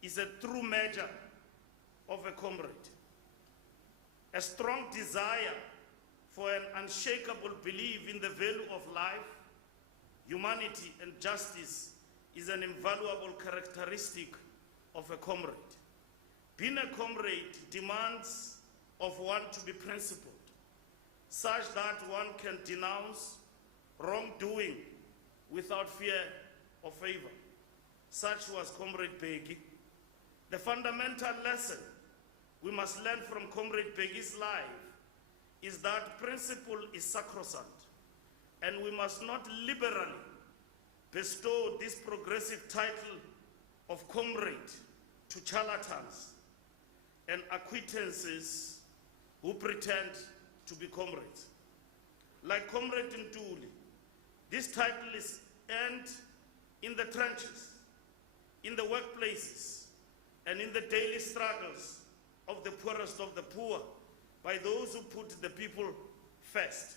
is a true measure of a comrade. A strong desire for an unshakable belief in the value of life, humanity, and justice is an invaluable characteristic of a comrade. Being a comrade demands of one to be principled, such that one can denounce wrongdoing without fear or favor. Such was Comrade Bhekuyise. The fundamental lesson we must learn from Comrade Bhekuyise's life is that principle is sacrosanct, and we must not liberally bestow this progressive title of comrade to charlatans and acquaintances who pretend to be comrades. Like Comrade Ntuli, this title is earned in the trenches, in the workplaces, and in the daily struggles of the poor by those who put the people first.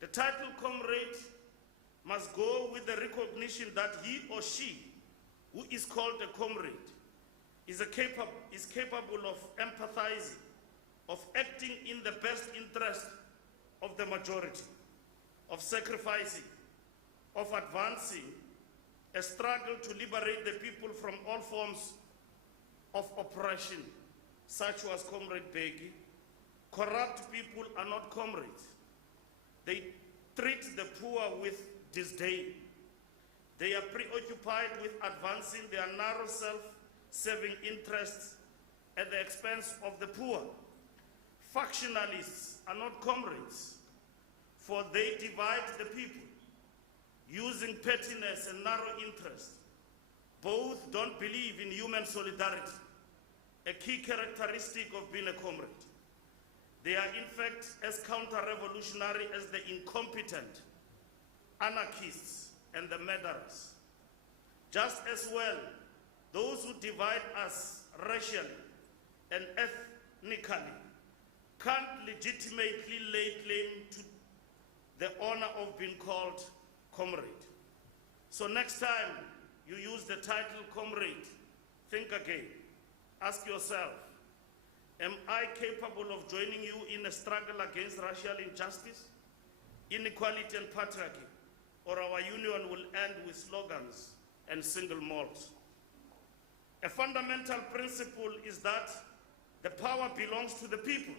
The title comrade must go with the recognition that he or she who is called a comrade is capable of empathizing, of acting in the best interest of the majority, of sacrificing, of advancing a struggle to liberate the people from all forms of oppression, such was Comrade Bheki. Corrupt people are not comrades. They treat the poor with disdain. They are preoccupied with advancing their narrow self-serving interests at the expense of the poor. Factionalists are not comrades, for they divide the people using pettiness and narrow interest. Both don't believe in human solidarity, a key characteristic of being a comrade. They are in fact as counter-revolutionary as the incompetent anarchists and the murderers. Just as well, those who divide us racially and ethnically can't legitimately lay claim to the honor of being called comrade. So next time you use the title comrade, think again. Ask yourself, am I capable of joining you in a struggle against racial injustice, inequality and patriarchy, or our union will end with slogans and single malls? A fundamental principle is that the power belongs to the people.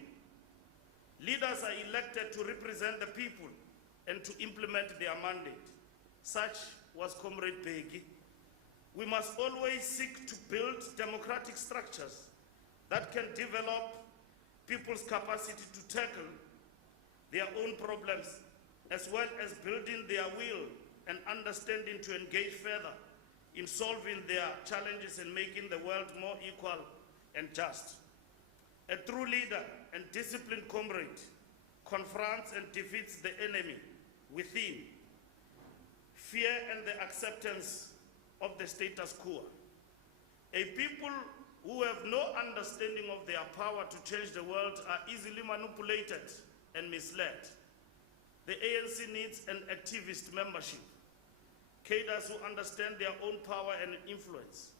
Leaders are elected to represent the people and to implement their mandate. Such was Comrade Bheki. We must always seek to build democratic structures that can develop people's capacity to tackle their own problems, as well as building their will and understanding to engage further in solving their challenges and making the world more equal and just. A true leader and disciplined comrade confronts and defeats the enemy within fear and the acceptance of the status quo. A people who have no understanding of their power to change the world are easily manipulated and misled. The ANC needs an activist membership, cadres who understand their own power and influence.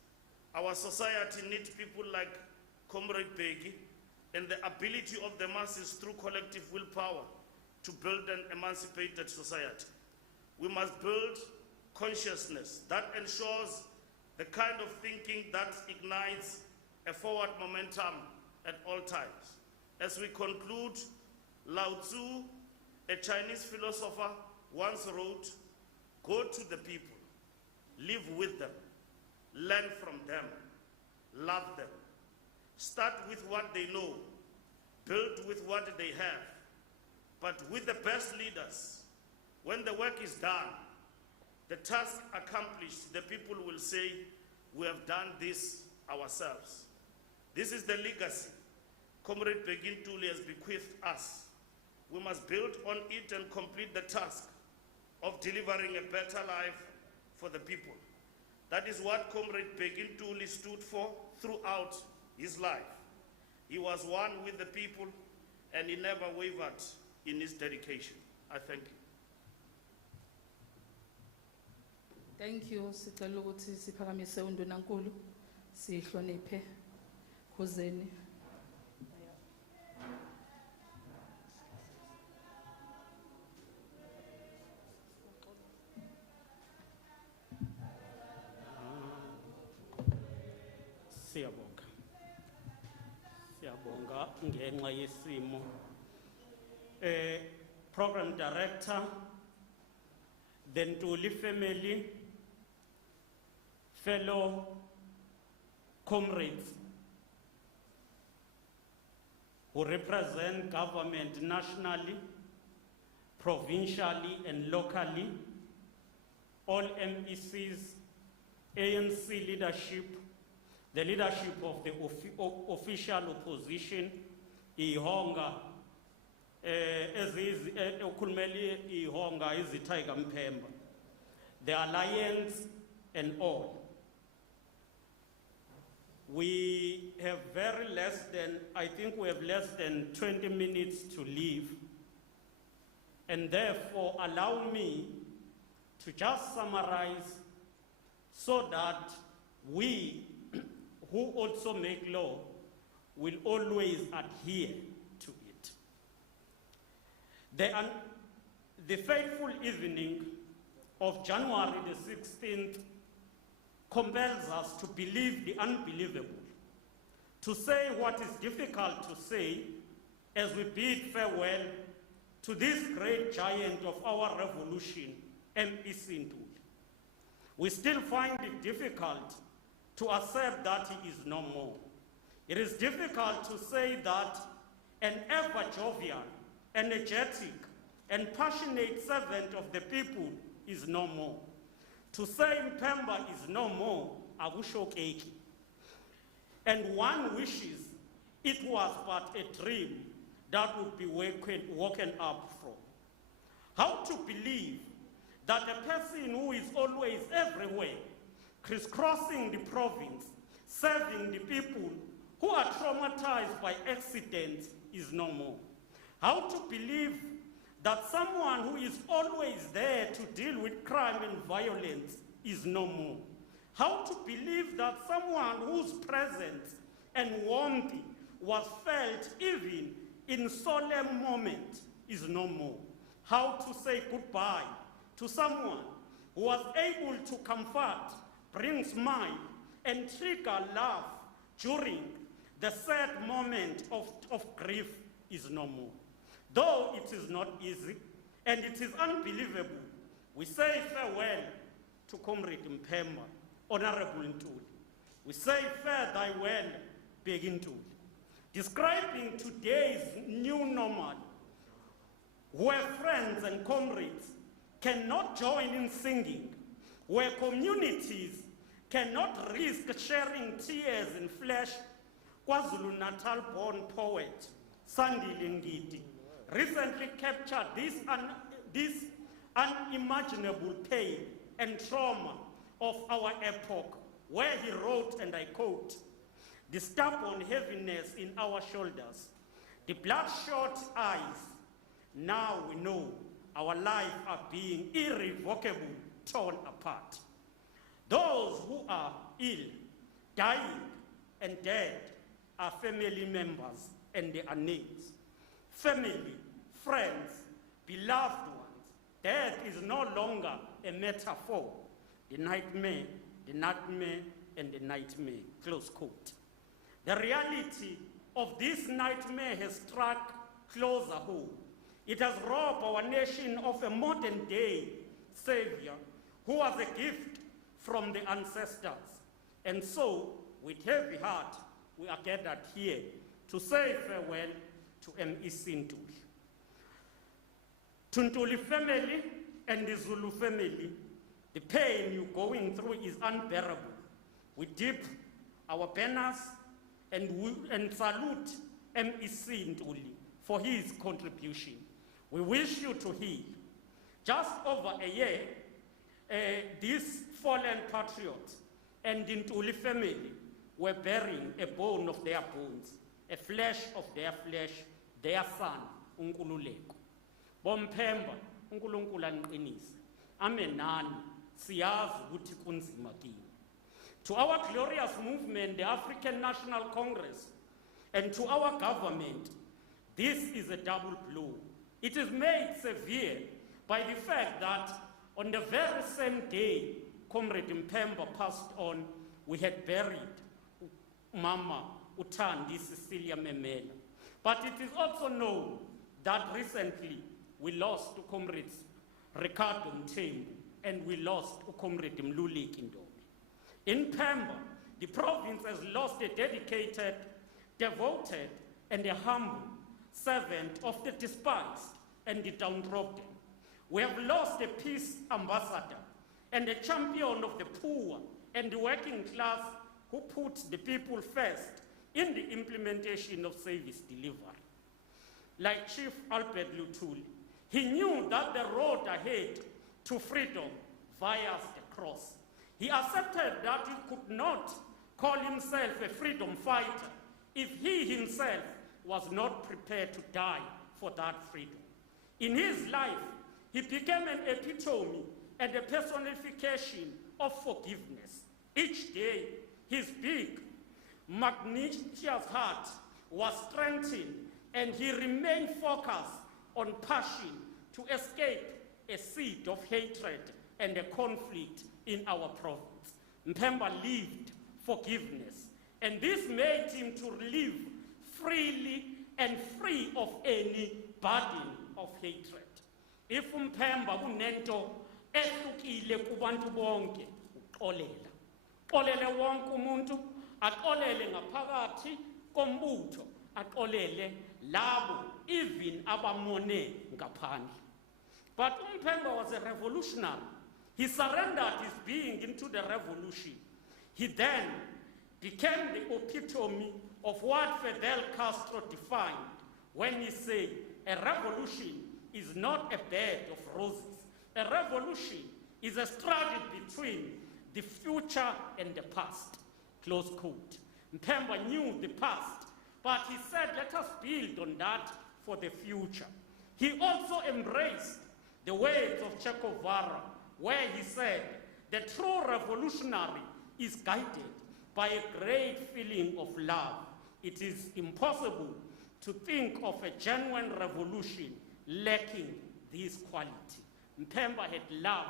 Our society needs people like Comrade Bheki and the ability of the masses through collective willpower to build an emancipated society. We must build consciousness that ensures the kind of thinking that ignites a forward momentum at all times. As we conclude, Lao Tzu, a Chinese philosopher, once wrote, "Go to the people, live with them, learn from them, love them. Start with what they know, build with what they have. But with the best leaders, when the work is done, the task accomplished, the people will say, we have done this ourselves." This is the legacy Comrade Ntuli has bequeathed us. We must build on it and complete the task of delivering a better life for the people. That is what Comrade Ntuli stood for throughout his life. He was one with the people and he never wavered in his dedication. I thank you. Thank you. Sicela ukuthi siphakamise undunankulu sihloniphe khuzeni. Siyabonga. Siyabonga ngenxa yesimo. Program Director, the Ntuli family, fellow comrades who represent government nationally, provincially and locally, all MECs, ANC leadership, the leadership of the official opposition, ihonga, the alliance and all. We have I think we have less than 20 minutes to leave. And therefore, allow me to just summarize so that we, who also make law, will always adhere to it. The fateful evening of January the 16th compels us to believe the unbelievable, to say what is difficult to say as we bid farewell to this great giant of our revolution, Ntuli. We still find it difficult to accept that he is no more. It is difficult to say that an ever-jovial, energetic, and passionate servant of the people is no more. To say Mpemba is no more, akushokeki. And one wishes it was but a dream that would be woken up from. How to believe that a person who is always everywhere, crisscrossing the province, serving the people who are traumatized by accidents is no more. How to believe that someone who is always there to deal with crime and violence is no more. How to believe that someone whose presence and warmth was felt even in solemn moments is no more. How to say goodbye to someone who was able to comfort, bring smile, and trigger laugh during the sad moment of grief is no more. Though it is not easy and it is unbelievable, we say farewell to Comrade Mpemba, Honorable Ntuli. We say fare thy well, Bhekuyise. Describing today's new normal, where friends and comrades cannot join in singing, where communities cannot risk sharing tears and flesh, KwaZulu-Natal-born poet Sandile Ngidi recently captured this unimaginable pain and trauma of our epoch, where he wrote, and I quote, "The stubborn heaviness in our shoulders, the bloodshot eyes, now we know our lives are being irrevocably torn apart. Those who are ill, dying, and dead are family members and their names. Family, friends, beloved ones. Death is no longer a metaphor. The nightmare, and the nightmare," close quote. The reality of this nightmare has struck closer home. It has robbed our nation of a modern day savior who was a gift from the ancestors. And so, with heavy heart, we are gathered here to say farewell to Ntuli. To Ntuli family and the Zulu family, the pain you're going through is unbearable. We dip our banners and salute Ntuli for his contribution. We wish you to heal. Just over a year, these fallen patriots and the Ntuli family were burying a bone of their bones, a flesh of their flesh, their son, uNkululeko. Bompemba, uNkulunkulu aniqinise. Amenani, siyazi ukuthi kunzima kini. To our glorious movement, the African National Congress, and to our government, this is a double blow. It is made severe by the fact that on the very same day Comrade Mpemba passed on, we had buried Mama Uthandi Cecilia Memela. But it is also known that recently we lost Comrades Ricardo Mthembu and we lost Comrade Mluli Kindobi. In Pemba, the province has lost a dedicated, devoted, and a humble servant of the despised and the downtrodden. We have lost a peace ambassador and a champion of the poor and the working class who put the people first in the implementation of service delivery. Like Chief Albert Luthuli, he knew that the road ahead to freedom via the cross. He accepted that he could not call himself a freedom fighter if he himself was not prepared to die for that freedom. In his life, he became an epitome and a personification of forgiveness. Each day, his big, magnanimous heart was strengthened, and he remained focused on passion to escape a seed of hatred and a conflict in our province. Mpemba lived forgiveness, and this made him to live freely and free of any burden of hatred. If Mpemba kunento ehlukile kubantu bonke, uxolela. Xolele wonke umuntu, axolele ngaphakathi kombutho, axolele labo even abamone ngaphandle. But Mpemba was a revolutionary. He surrendered his being into the revolution. He then became the epitome of what Fidel Castro defined when he said, a revolution is not a bed of roses. A revolution is a struggle between the future and the past. Close quote. Mpemba knew the past, but he said, let us build on that for the future. He also embraced the words of Che Guevara, where he said, the true revolutionary is guided by a great feeling of love. It is impossible to think of a genuine revolution lacking this quality. Mpemba had love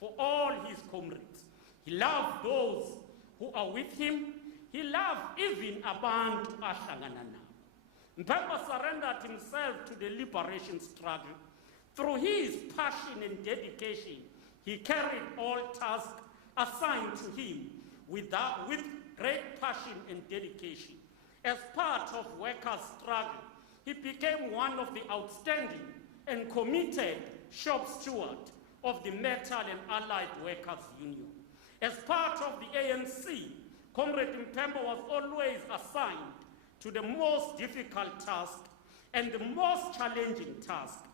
for all his comrades. He loved those who are with him. He loved even abantu ahlangana nabo. Mpemba surrendered himself to the liberation struggle. Through his passion and dedication, he carried all tasks assigned to him with great passion and dedication. As part of workers' struggle, he became one of the outstanding and committed shop stewards of the Metal and Allied Workers Union. As part of the ANC, Comrade Mpemba was always assigned to the most difficult task and the most challenging task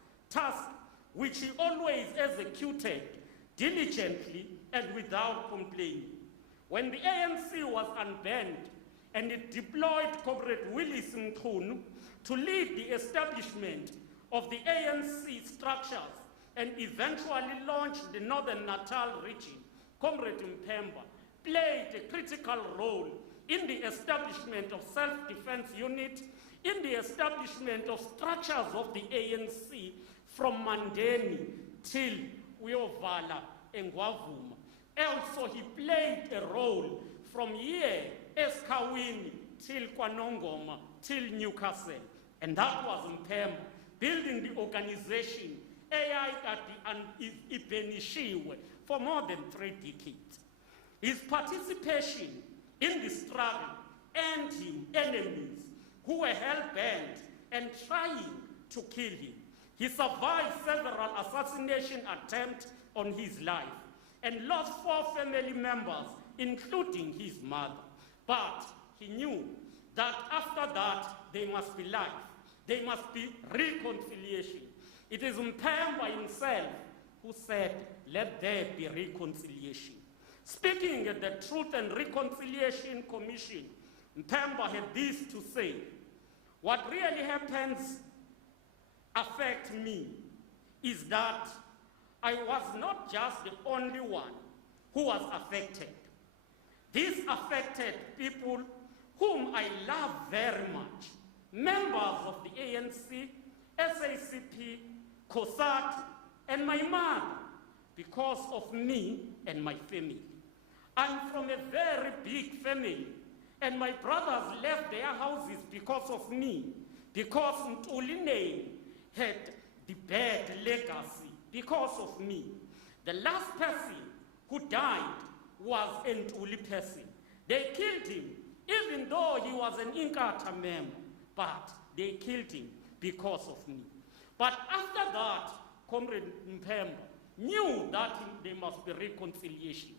which he always executed diligently and without complaining. When the ANC was unbanned and it deployed Comrade Willis Ntuli to lead the establishment of the ANC structures and eventually launched the Northern Natal region, Comrade Mpemba played a critical role in the establishment of self-defense unit, in the establishment of structures of the ANC from Mandeni till Uyovala and Gwavuma. Also, he played a role from here, Eskawini, till Kwanongoma, till Newcastle. And that was Mpemba, building the organization Ibenishiwe for more than 3 decades. His participation in the struggle earned him enemies who were hell-bent and trying to kill him. He survived several assassination attempts on his life and lost 4 family members, including his mother. But he knew that after that, there must be life. There must be reconciliation. It is Mpemba himself who said, let there be reconciliation. Speaking at the Truth and Reconciliation Commission, Mpemba had this to say: what really happens affect me is that I was not just the only one who was affected. This affected people whom I love very much, members of the ANC, SACP, COSATU, and my mother, because of me and my family. I'm from a very big family, and my brothers left their houses because of me, because Ntuli name had the bad legacy because of me. The last person who died was a Ntuli person. They killed him, even though he was an Inkatha member, but they killed him because of me. But after that, Comrade Mpemba knew that there must be reconciliation.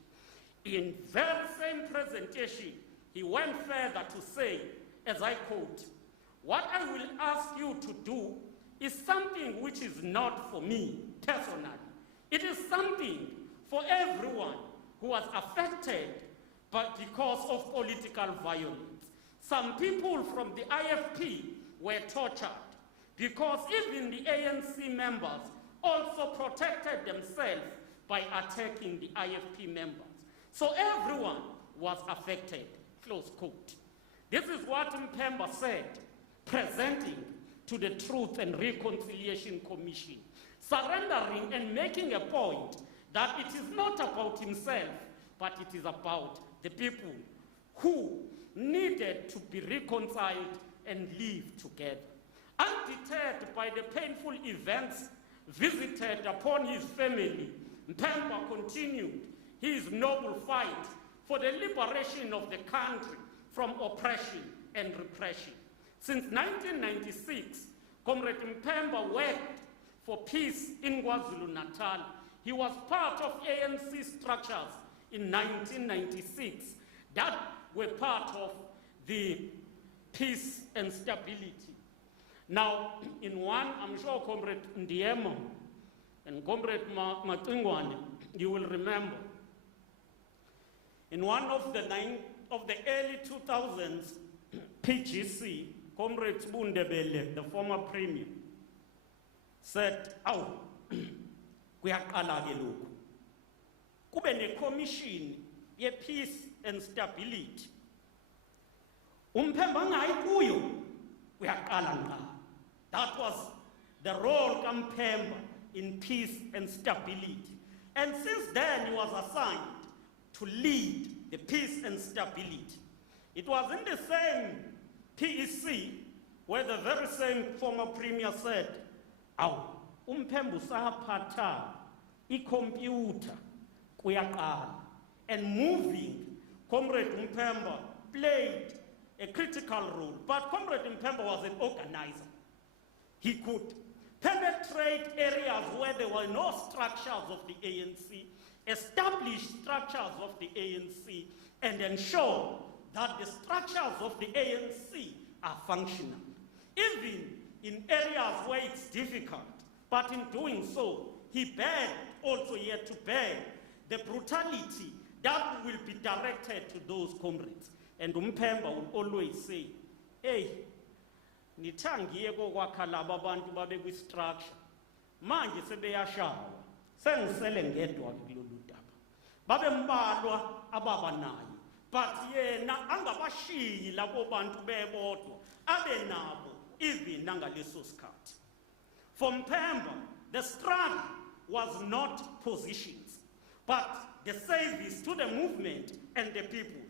In very same presentation, he went further to say, as I quote, what I will ask you to do is something which is not for me personally. It is something for everyone who was affected but because of political violence. Some people from the IFP were tortured because even the ANC members also protected themselves by attacking the IFP members. So everyone was affected, close quote. This is what Mpemba said, presenting to the Truth and Reconciliation Commission, surrendering and making a point that it is not about himself, but it is about the people who needed to be reconciled and live together. Undeterred by the painful events visited upon his family, Mpemba continued his noble fight for the liberation of the country from oppression and repression. Since 1996, Comrade Mpemba worked for peace in KwaZulu-Natal. He was part of ANC structures in 1996 that were part of the peace and stability. Now, in one, I'm sure Comrade Ndiemo and Comrade Matingwane, you will remember, in one of the early 2000s, PGC, Comrade Bundebele, the former premier, said, "Aw, kuyaqala ke lokhu. Kube ne commission ye peace and stability. Mpemba ngayi kuyo, kuyaqala ngqa." That was the role of Mpemba in peace and stability. And since then, he was assigned to lead the peace and stability. It was in the same PEC where the very same former premier said, "Aw, Mpemba usaphatha icomputer kuyaqala." And moving, Comrade Mpemba played a critical role. But Comrade Mpemba was an organizer. He could penetrate areas where there were no structures of the ANC, establish structures of the ANC, and ensure that the structures of the ANC are functional. Even in areas where it's difficult, but in doing so, he begged also yet to beg the brutality that will be directed to those comrades. And Mpemba would always say, "Hey, nithangiye kokwakha laba abantu babe kwi-structure. Manje sebeyashawa. Sengisele ngedwa kulolu daba. Babe mbalwa ababa naye. But yena angabashiyi labo bantu bebodwa. Abe nabo even nangaleso sikhathi." For Mpemba, the struggle was not positions, but the service to the movement and the people.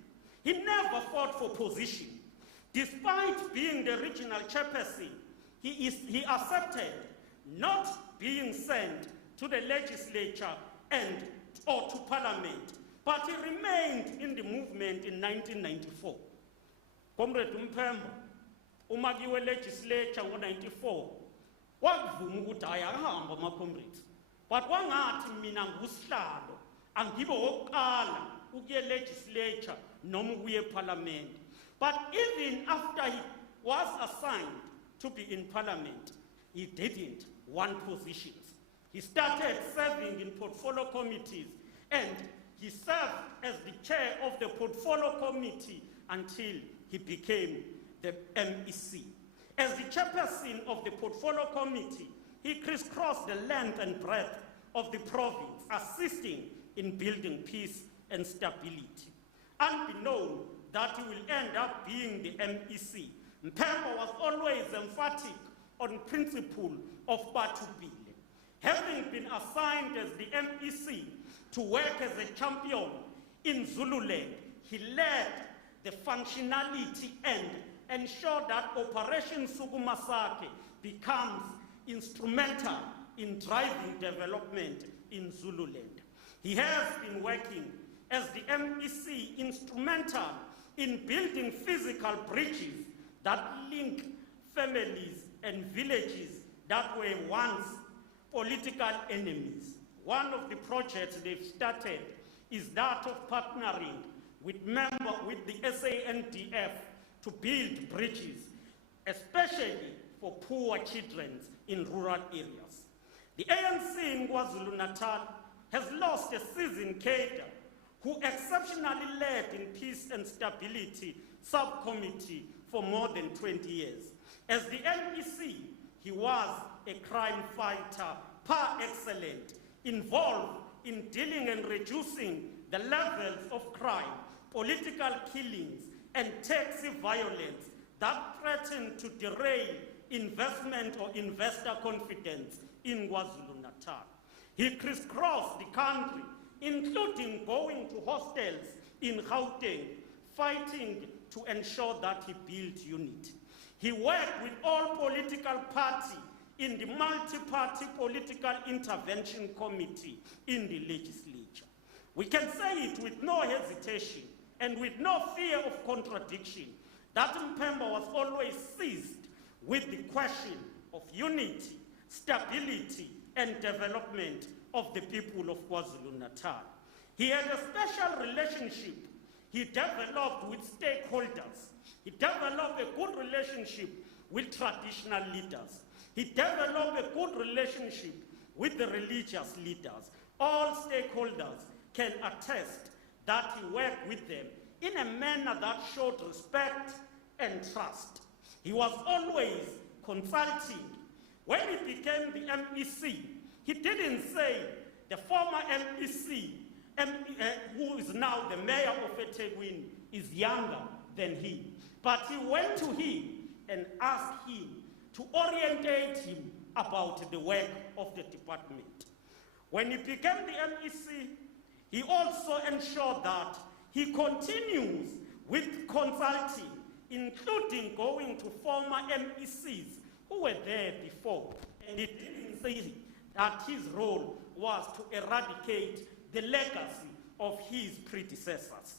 He never fought for position. Despite being the regional chairperson, he accepted not being sent to the legislature or to parliament, but he remained in the movement in 1994. Comrade Mpemba, umakiwe legislature ngo-94, wakuvuma ukuthi ayahamba ama-comrades. But wangathi mina ngusihlalo, angibe wokuqala ukuye legislature noma ukuye parliament. But even after he was assigned to be in parliament, he didn't want positions. He started serving in portfolio committees, and he served as the chair of the portfolio committee until he became the MEC. As the chairperson of the portfolio committee, he crisscrossed the length and breadth of the province, assisting in building peace and stability. Unbeknown that he will end up being the MEC, Mpemba was always emphatic on principle of Batubile. Having been assigned as the MEC to work as a champion in Zululand, he led the functionality and ensured that Operation Sukumasake becomes instrumental in driving development in Zululand. He has been working as the MEC instrumental in building physical bridges that link families and villages that were once political enemies. One of the projects they've started is that of partnering with the SANDF to build bridges, especially for poor children in rural areas. The ANC in KwaZulu-Natal has lost a seasoned cadre who exceptionally led in Peace and Stability Subcommittee for more than 20 years. As the MEC, he was a crime fighter par excellence, involved in dealing and reducing the levels of crime, political killings, and taxi violence that threaten to derail investment or investor confidence in KwaZulu-Natal. He crisscrossed the country, including going to hostels in Gauteng, fighting to ensure that he built unity. He worked with all political parties in the multi-party political intervention committee in the legislature. We can say it with no hesitation and with no fear of contradiction that Mpemba was always seized with the question of unity, stability, and development of the people of KwaZulu-Natal. He had a special relationship he developed with stakeholders. He developed a good relationship with traditional leaders. He developed a good relationship with the religious leaders. All stakeholders can attest that he worked with them in a manner that showed respect and trust. He was always consulting. When he became the MEC, he didn't say the former MEC, who is now the mayor of eThekwini, is younger than he. But he went to him and asked him to orientate him about the work of the department. When he became the MEC, he also ensured that he continues with consulting, including going to former MECs who were there before. And he didn't say that his role was to eradicate the legacy of his predecessors.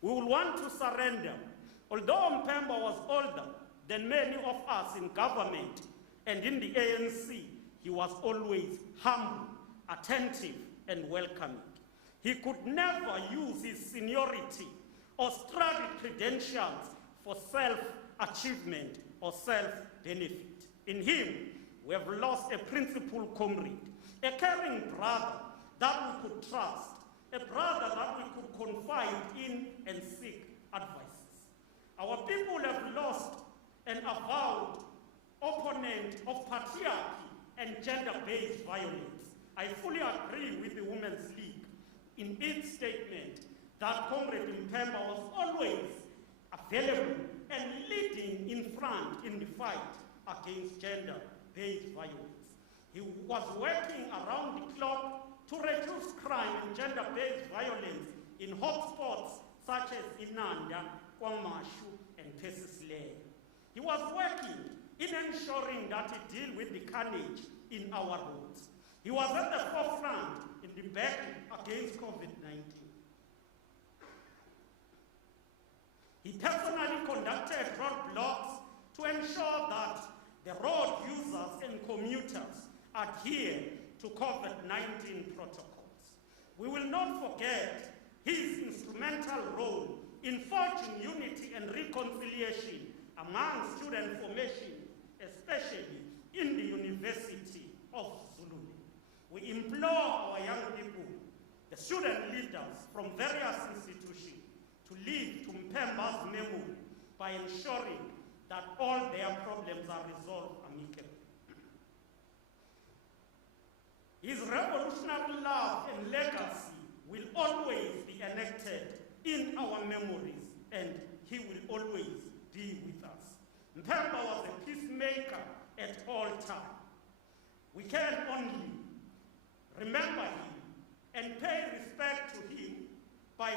We will want to surrender. Although Mpemba was older than many of us in government and in the ANC, he was always humble, attentive, and welcoming. He could never use his seniority or struggle credentials for self-achievement or self-benefit. In him, we have lost a principled comrade, a caring brother that we could trust, a brother that we could confide in and seek advices. Our people have lost an avowed opponent of patriarchy and gender-based violence. I fully agree with the Women's League in its statement that Comrade Mpemba was always available and leading in front in the fight against gender-based violence. He was working around the clock to reduce crime and gender-based violence in hotspots such as Inanda, Kwamashu, and Pesisley. He was working in ensuring that he deal with the carnage in our roads. He was at the forefront in the battle against COVID-19. He personally conducted roadblocks to ensure that the road users and commuters adhere to COVID-19 protocols. We will not forget his instrumental role in forging unity and reconciliation among student formation, especially in the University of Zulu. We implore our young people, the student leaders from various institutions, to live to Mpemba's memory by ensuring that all their problems are resolved amicably. His revolutionary love and legacy will always be enacted in our memories, and he will always be with us. Mpemba was a peacemaker at all times. We can only remember him and pay respect to him by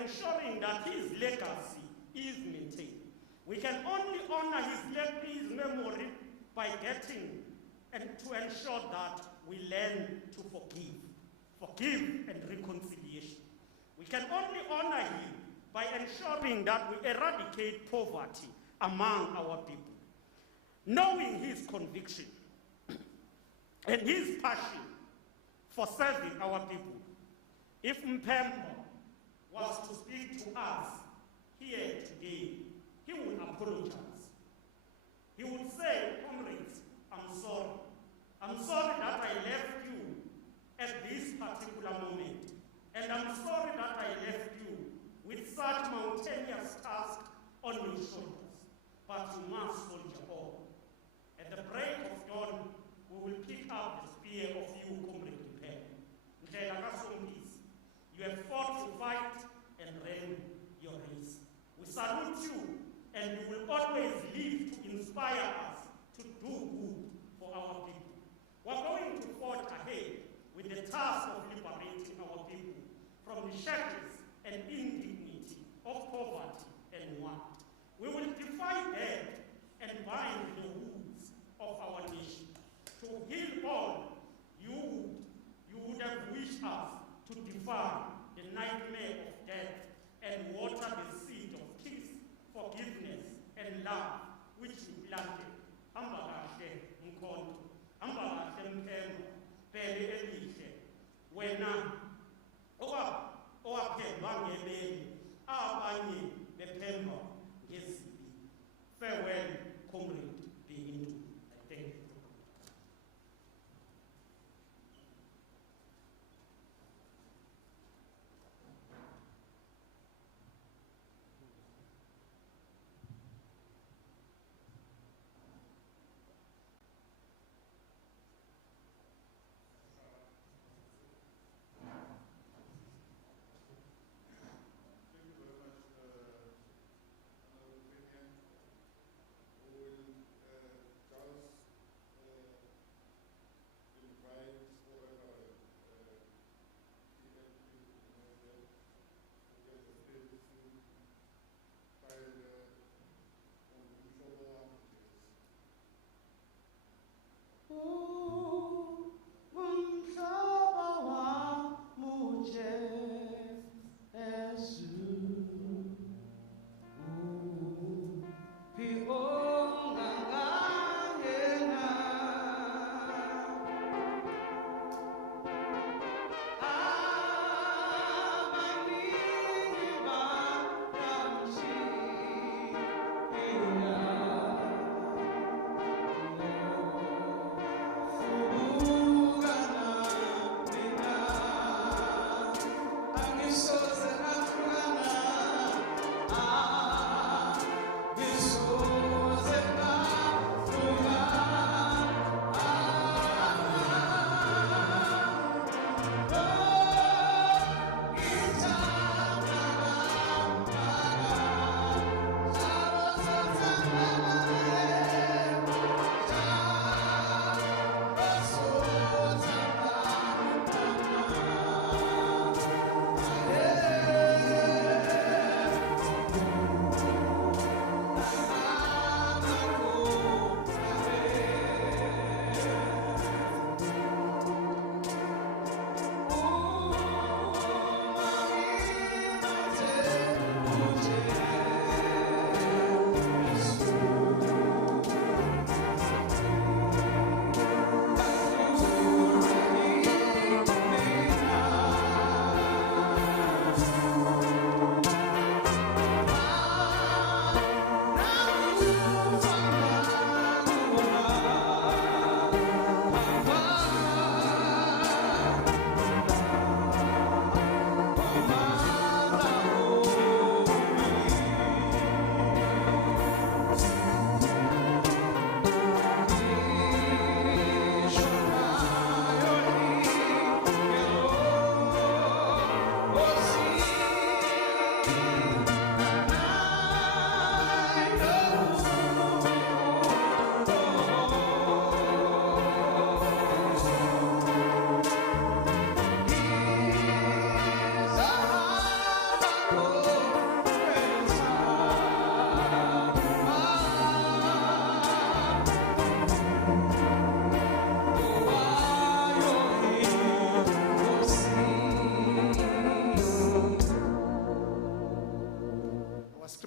ensuring that his legacy is maintained. We can only honor his memory by getting and to ensure that we learn to forgive and reconciliation. We can only honor him by ensuring that we eradicate poverty among our people. Knowing his conviction and his passion for serving our people, if Mpemba was to speak to us here today, he would apologize. He would say, comrades, I'm sorry. I'm sorry that I left you at this particular moment. And I'm sorry that icele elihle wena owaphendwa ngebeli abanye bephemba ngezibi. Farewell, Comrade Ntuli. I thank you.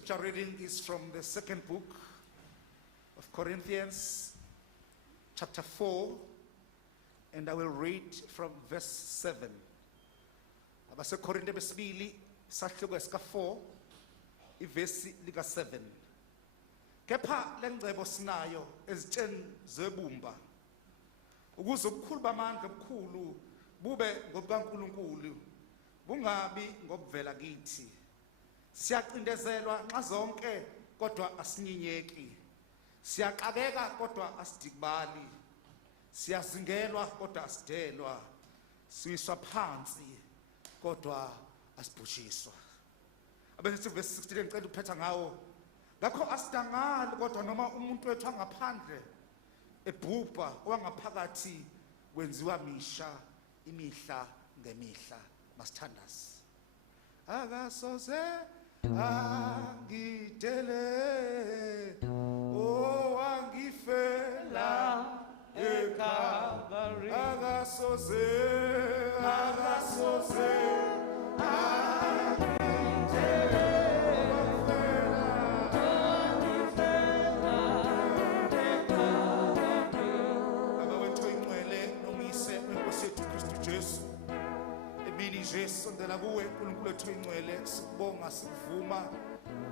scripture reading is from the second book of Corinthians, chapter 4, and I will read from verse 7. Abasekorinte besibili sahluko esika 4 ivesi lika 7. Kepha lengcebo sinayo ezitsheni zebumba ukuze ubukhulu bamandla obukhulu bube ngobukaNkulunkulu bungabi ngobuvela kithi. Siyacindezelwa nxa zonke kodwa asinyinyeki. Siyaxakeka kodwa asidikibali. Siyazingelwa kodwa asidelwa. Siwiswa phansi kodwa asibhushiswa. Abesithi verse 16 ngicela ukuphetha ngawo. Ngakho asidangali kodwa noma umuntu wethu angaphandle ebhubha owangaphakathi wenziwa misha imihla ngemihla. Masithandaze. Akasoze angidele owangifela eKalvari. Akasoze nje sondela kuwe uNkulunkulu wethu oyingcwele sikubonga sikuvuma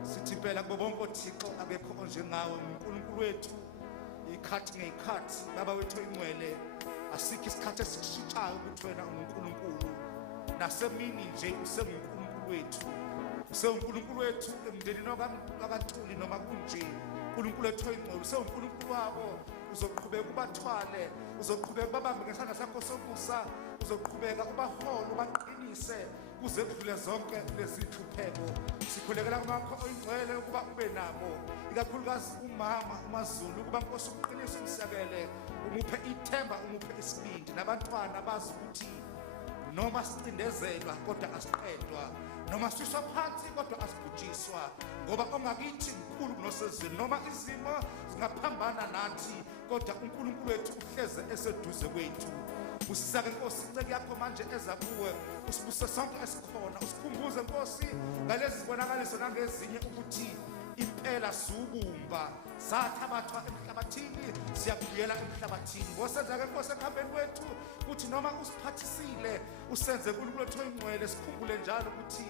sithi phela kubo bonke oThixo akekho onjengawe uNkulunkulu wethu ikhathi ngekhathi baba wethu oyingcwele asikho isikhathi esikushintshayo ukuthi wena uNkulunkulu nasemini nje usenguNkulunkulu wethu useNkulunkulu wethu emndenini wakaNtuli noma kunje uNkulunkulu wethu oyingcwele useNkulunkulu wabo uzoqhubeka ubathwale uzoqhubeka babambe ngesandla sakho sokusa uzoqhubeka ubahole ubaqinise kuze kudlule zonke lezi nhlupheko sikhulekela kumakho oyingcwele ukuba ube nabo ikakhulukazi umama uMaZulu ukuba Nkosi uqinise umsakele umuphe ithemba umuphe isibindi nabantwana bazi ukuthi noma sicindezelwa kodwa asiqedwa noma siswa phansi kodwa asibhujiswa ngoba ongakithi mkhulu kunosezweni noma izimo zingaphambana nathi kodwa uNkulunkulu wethu uhleze eseduze kwethu usisake Nkosi inceke yakho manje eza kuwe usibuse sonke esikhona usikhumbuze Nkosi ngalezi zibonakaliso nangezinye ukuthi impela subumba sathabathwa emhlabathini siyakubuyela emhlabathini ngosenza ke Nkosi ekhambeni kwethu ukuthi noma usiphathisile usenze kuNkulunkulu wethu oyingcwele sikhumbule njalo ukuthi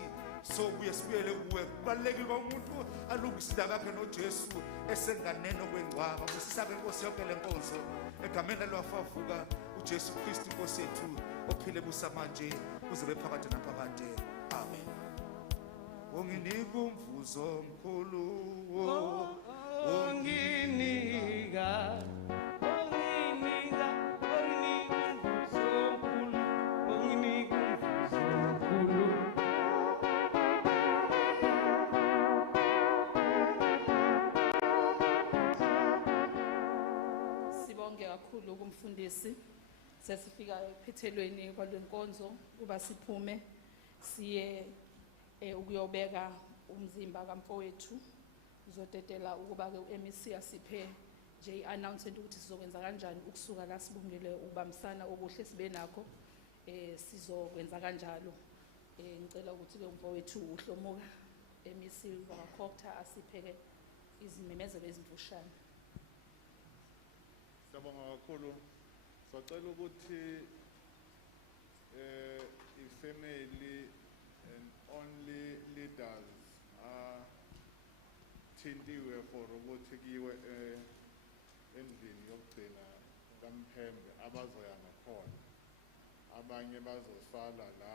sobuye sibuyele kuwe kubalekile ukuba umuntu alungise indaba yakhe noJesu esenganeno kwengcwaba usisake Nkosi yonke lenkonzo egameni lwafavuka uJesu Kristu Nkosi yethu ophile busamanje kuze bephakade naphakade amen onginika umvuzo omkhulu onginika umvuzo omkhulu onginika umvuzo omkhulu Sibonge kakhulu kumfundisi sesifika ephethelweni kwalenkonzo kuba siphume siye ukuyobeka umzimba kamfowethu uzotetela ukuba ke uMEC asiphe nje i-announcement ukuthi sizokwenza kanjani ukusuka la sibungele ukubambisana okuhle sibe nakho sizokwenza kanjalo ngicela ukuthi ke umfowethu uhlomuka MEC uzokhokha asiphe ke izimemezelo ezimfushane. Siyabonga kakhulu sacela ukuthi ifamily and only leaders thintiwe for ukuthi kiwe endlini yokugcina kaMphembe abazoya ngakhona abanye bazosala la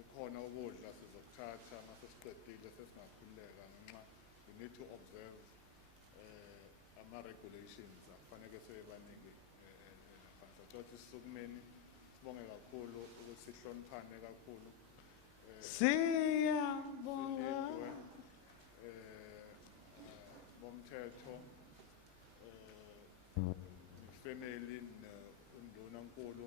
ukhona ukudla sizokuthatha mase siqedile sesingakhuleka ngenxa we need to observe ama-regulations afanele sebanike sathi sisukumeni sibonge kakhulu ukuthi sihloniphane kakhulu siyabonga bomthetho ifamily noNdunankulu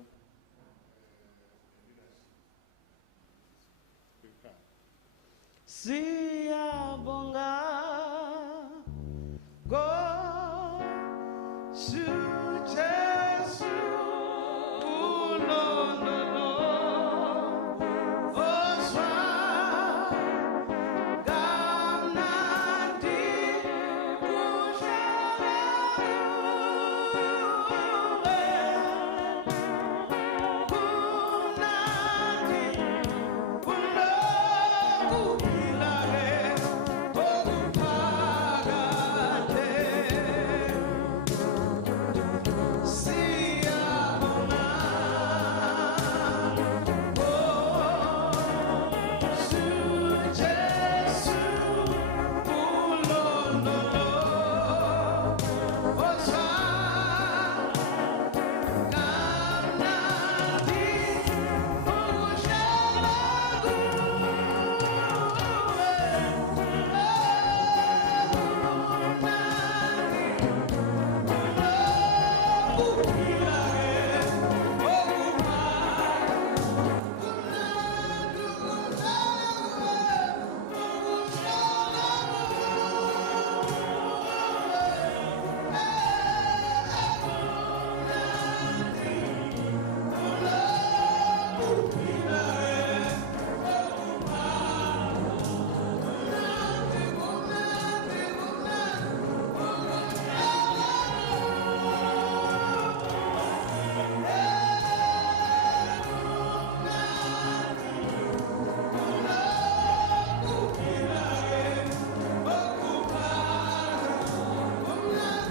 siyabonga go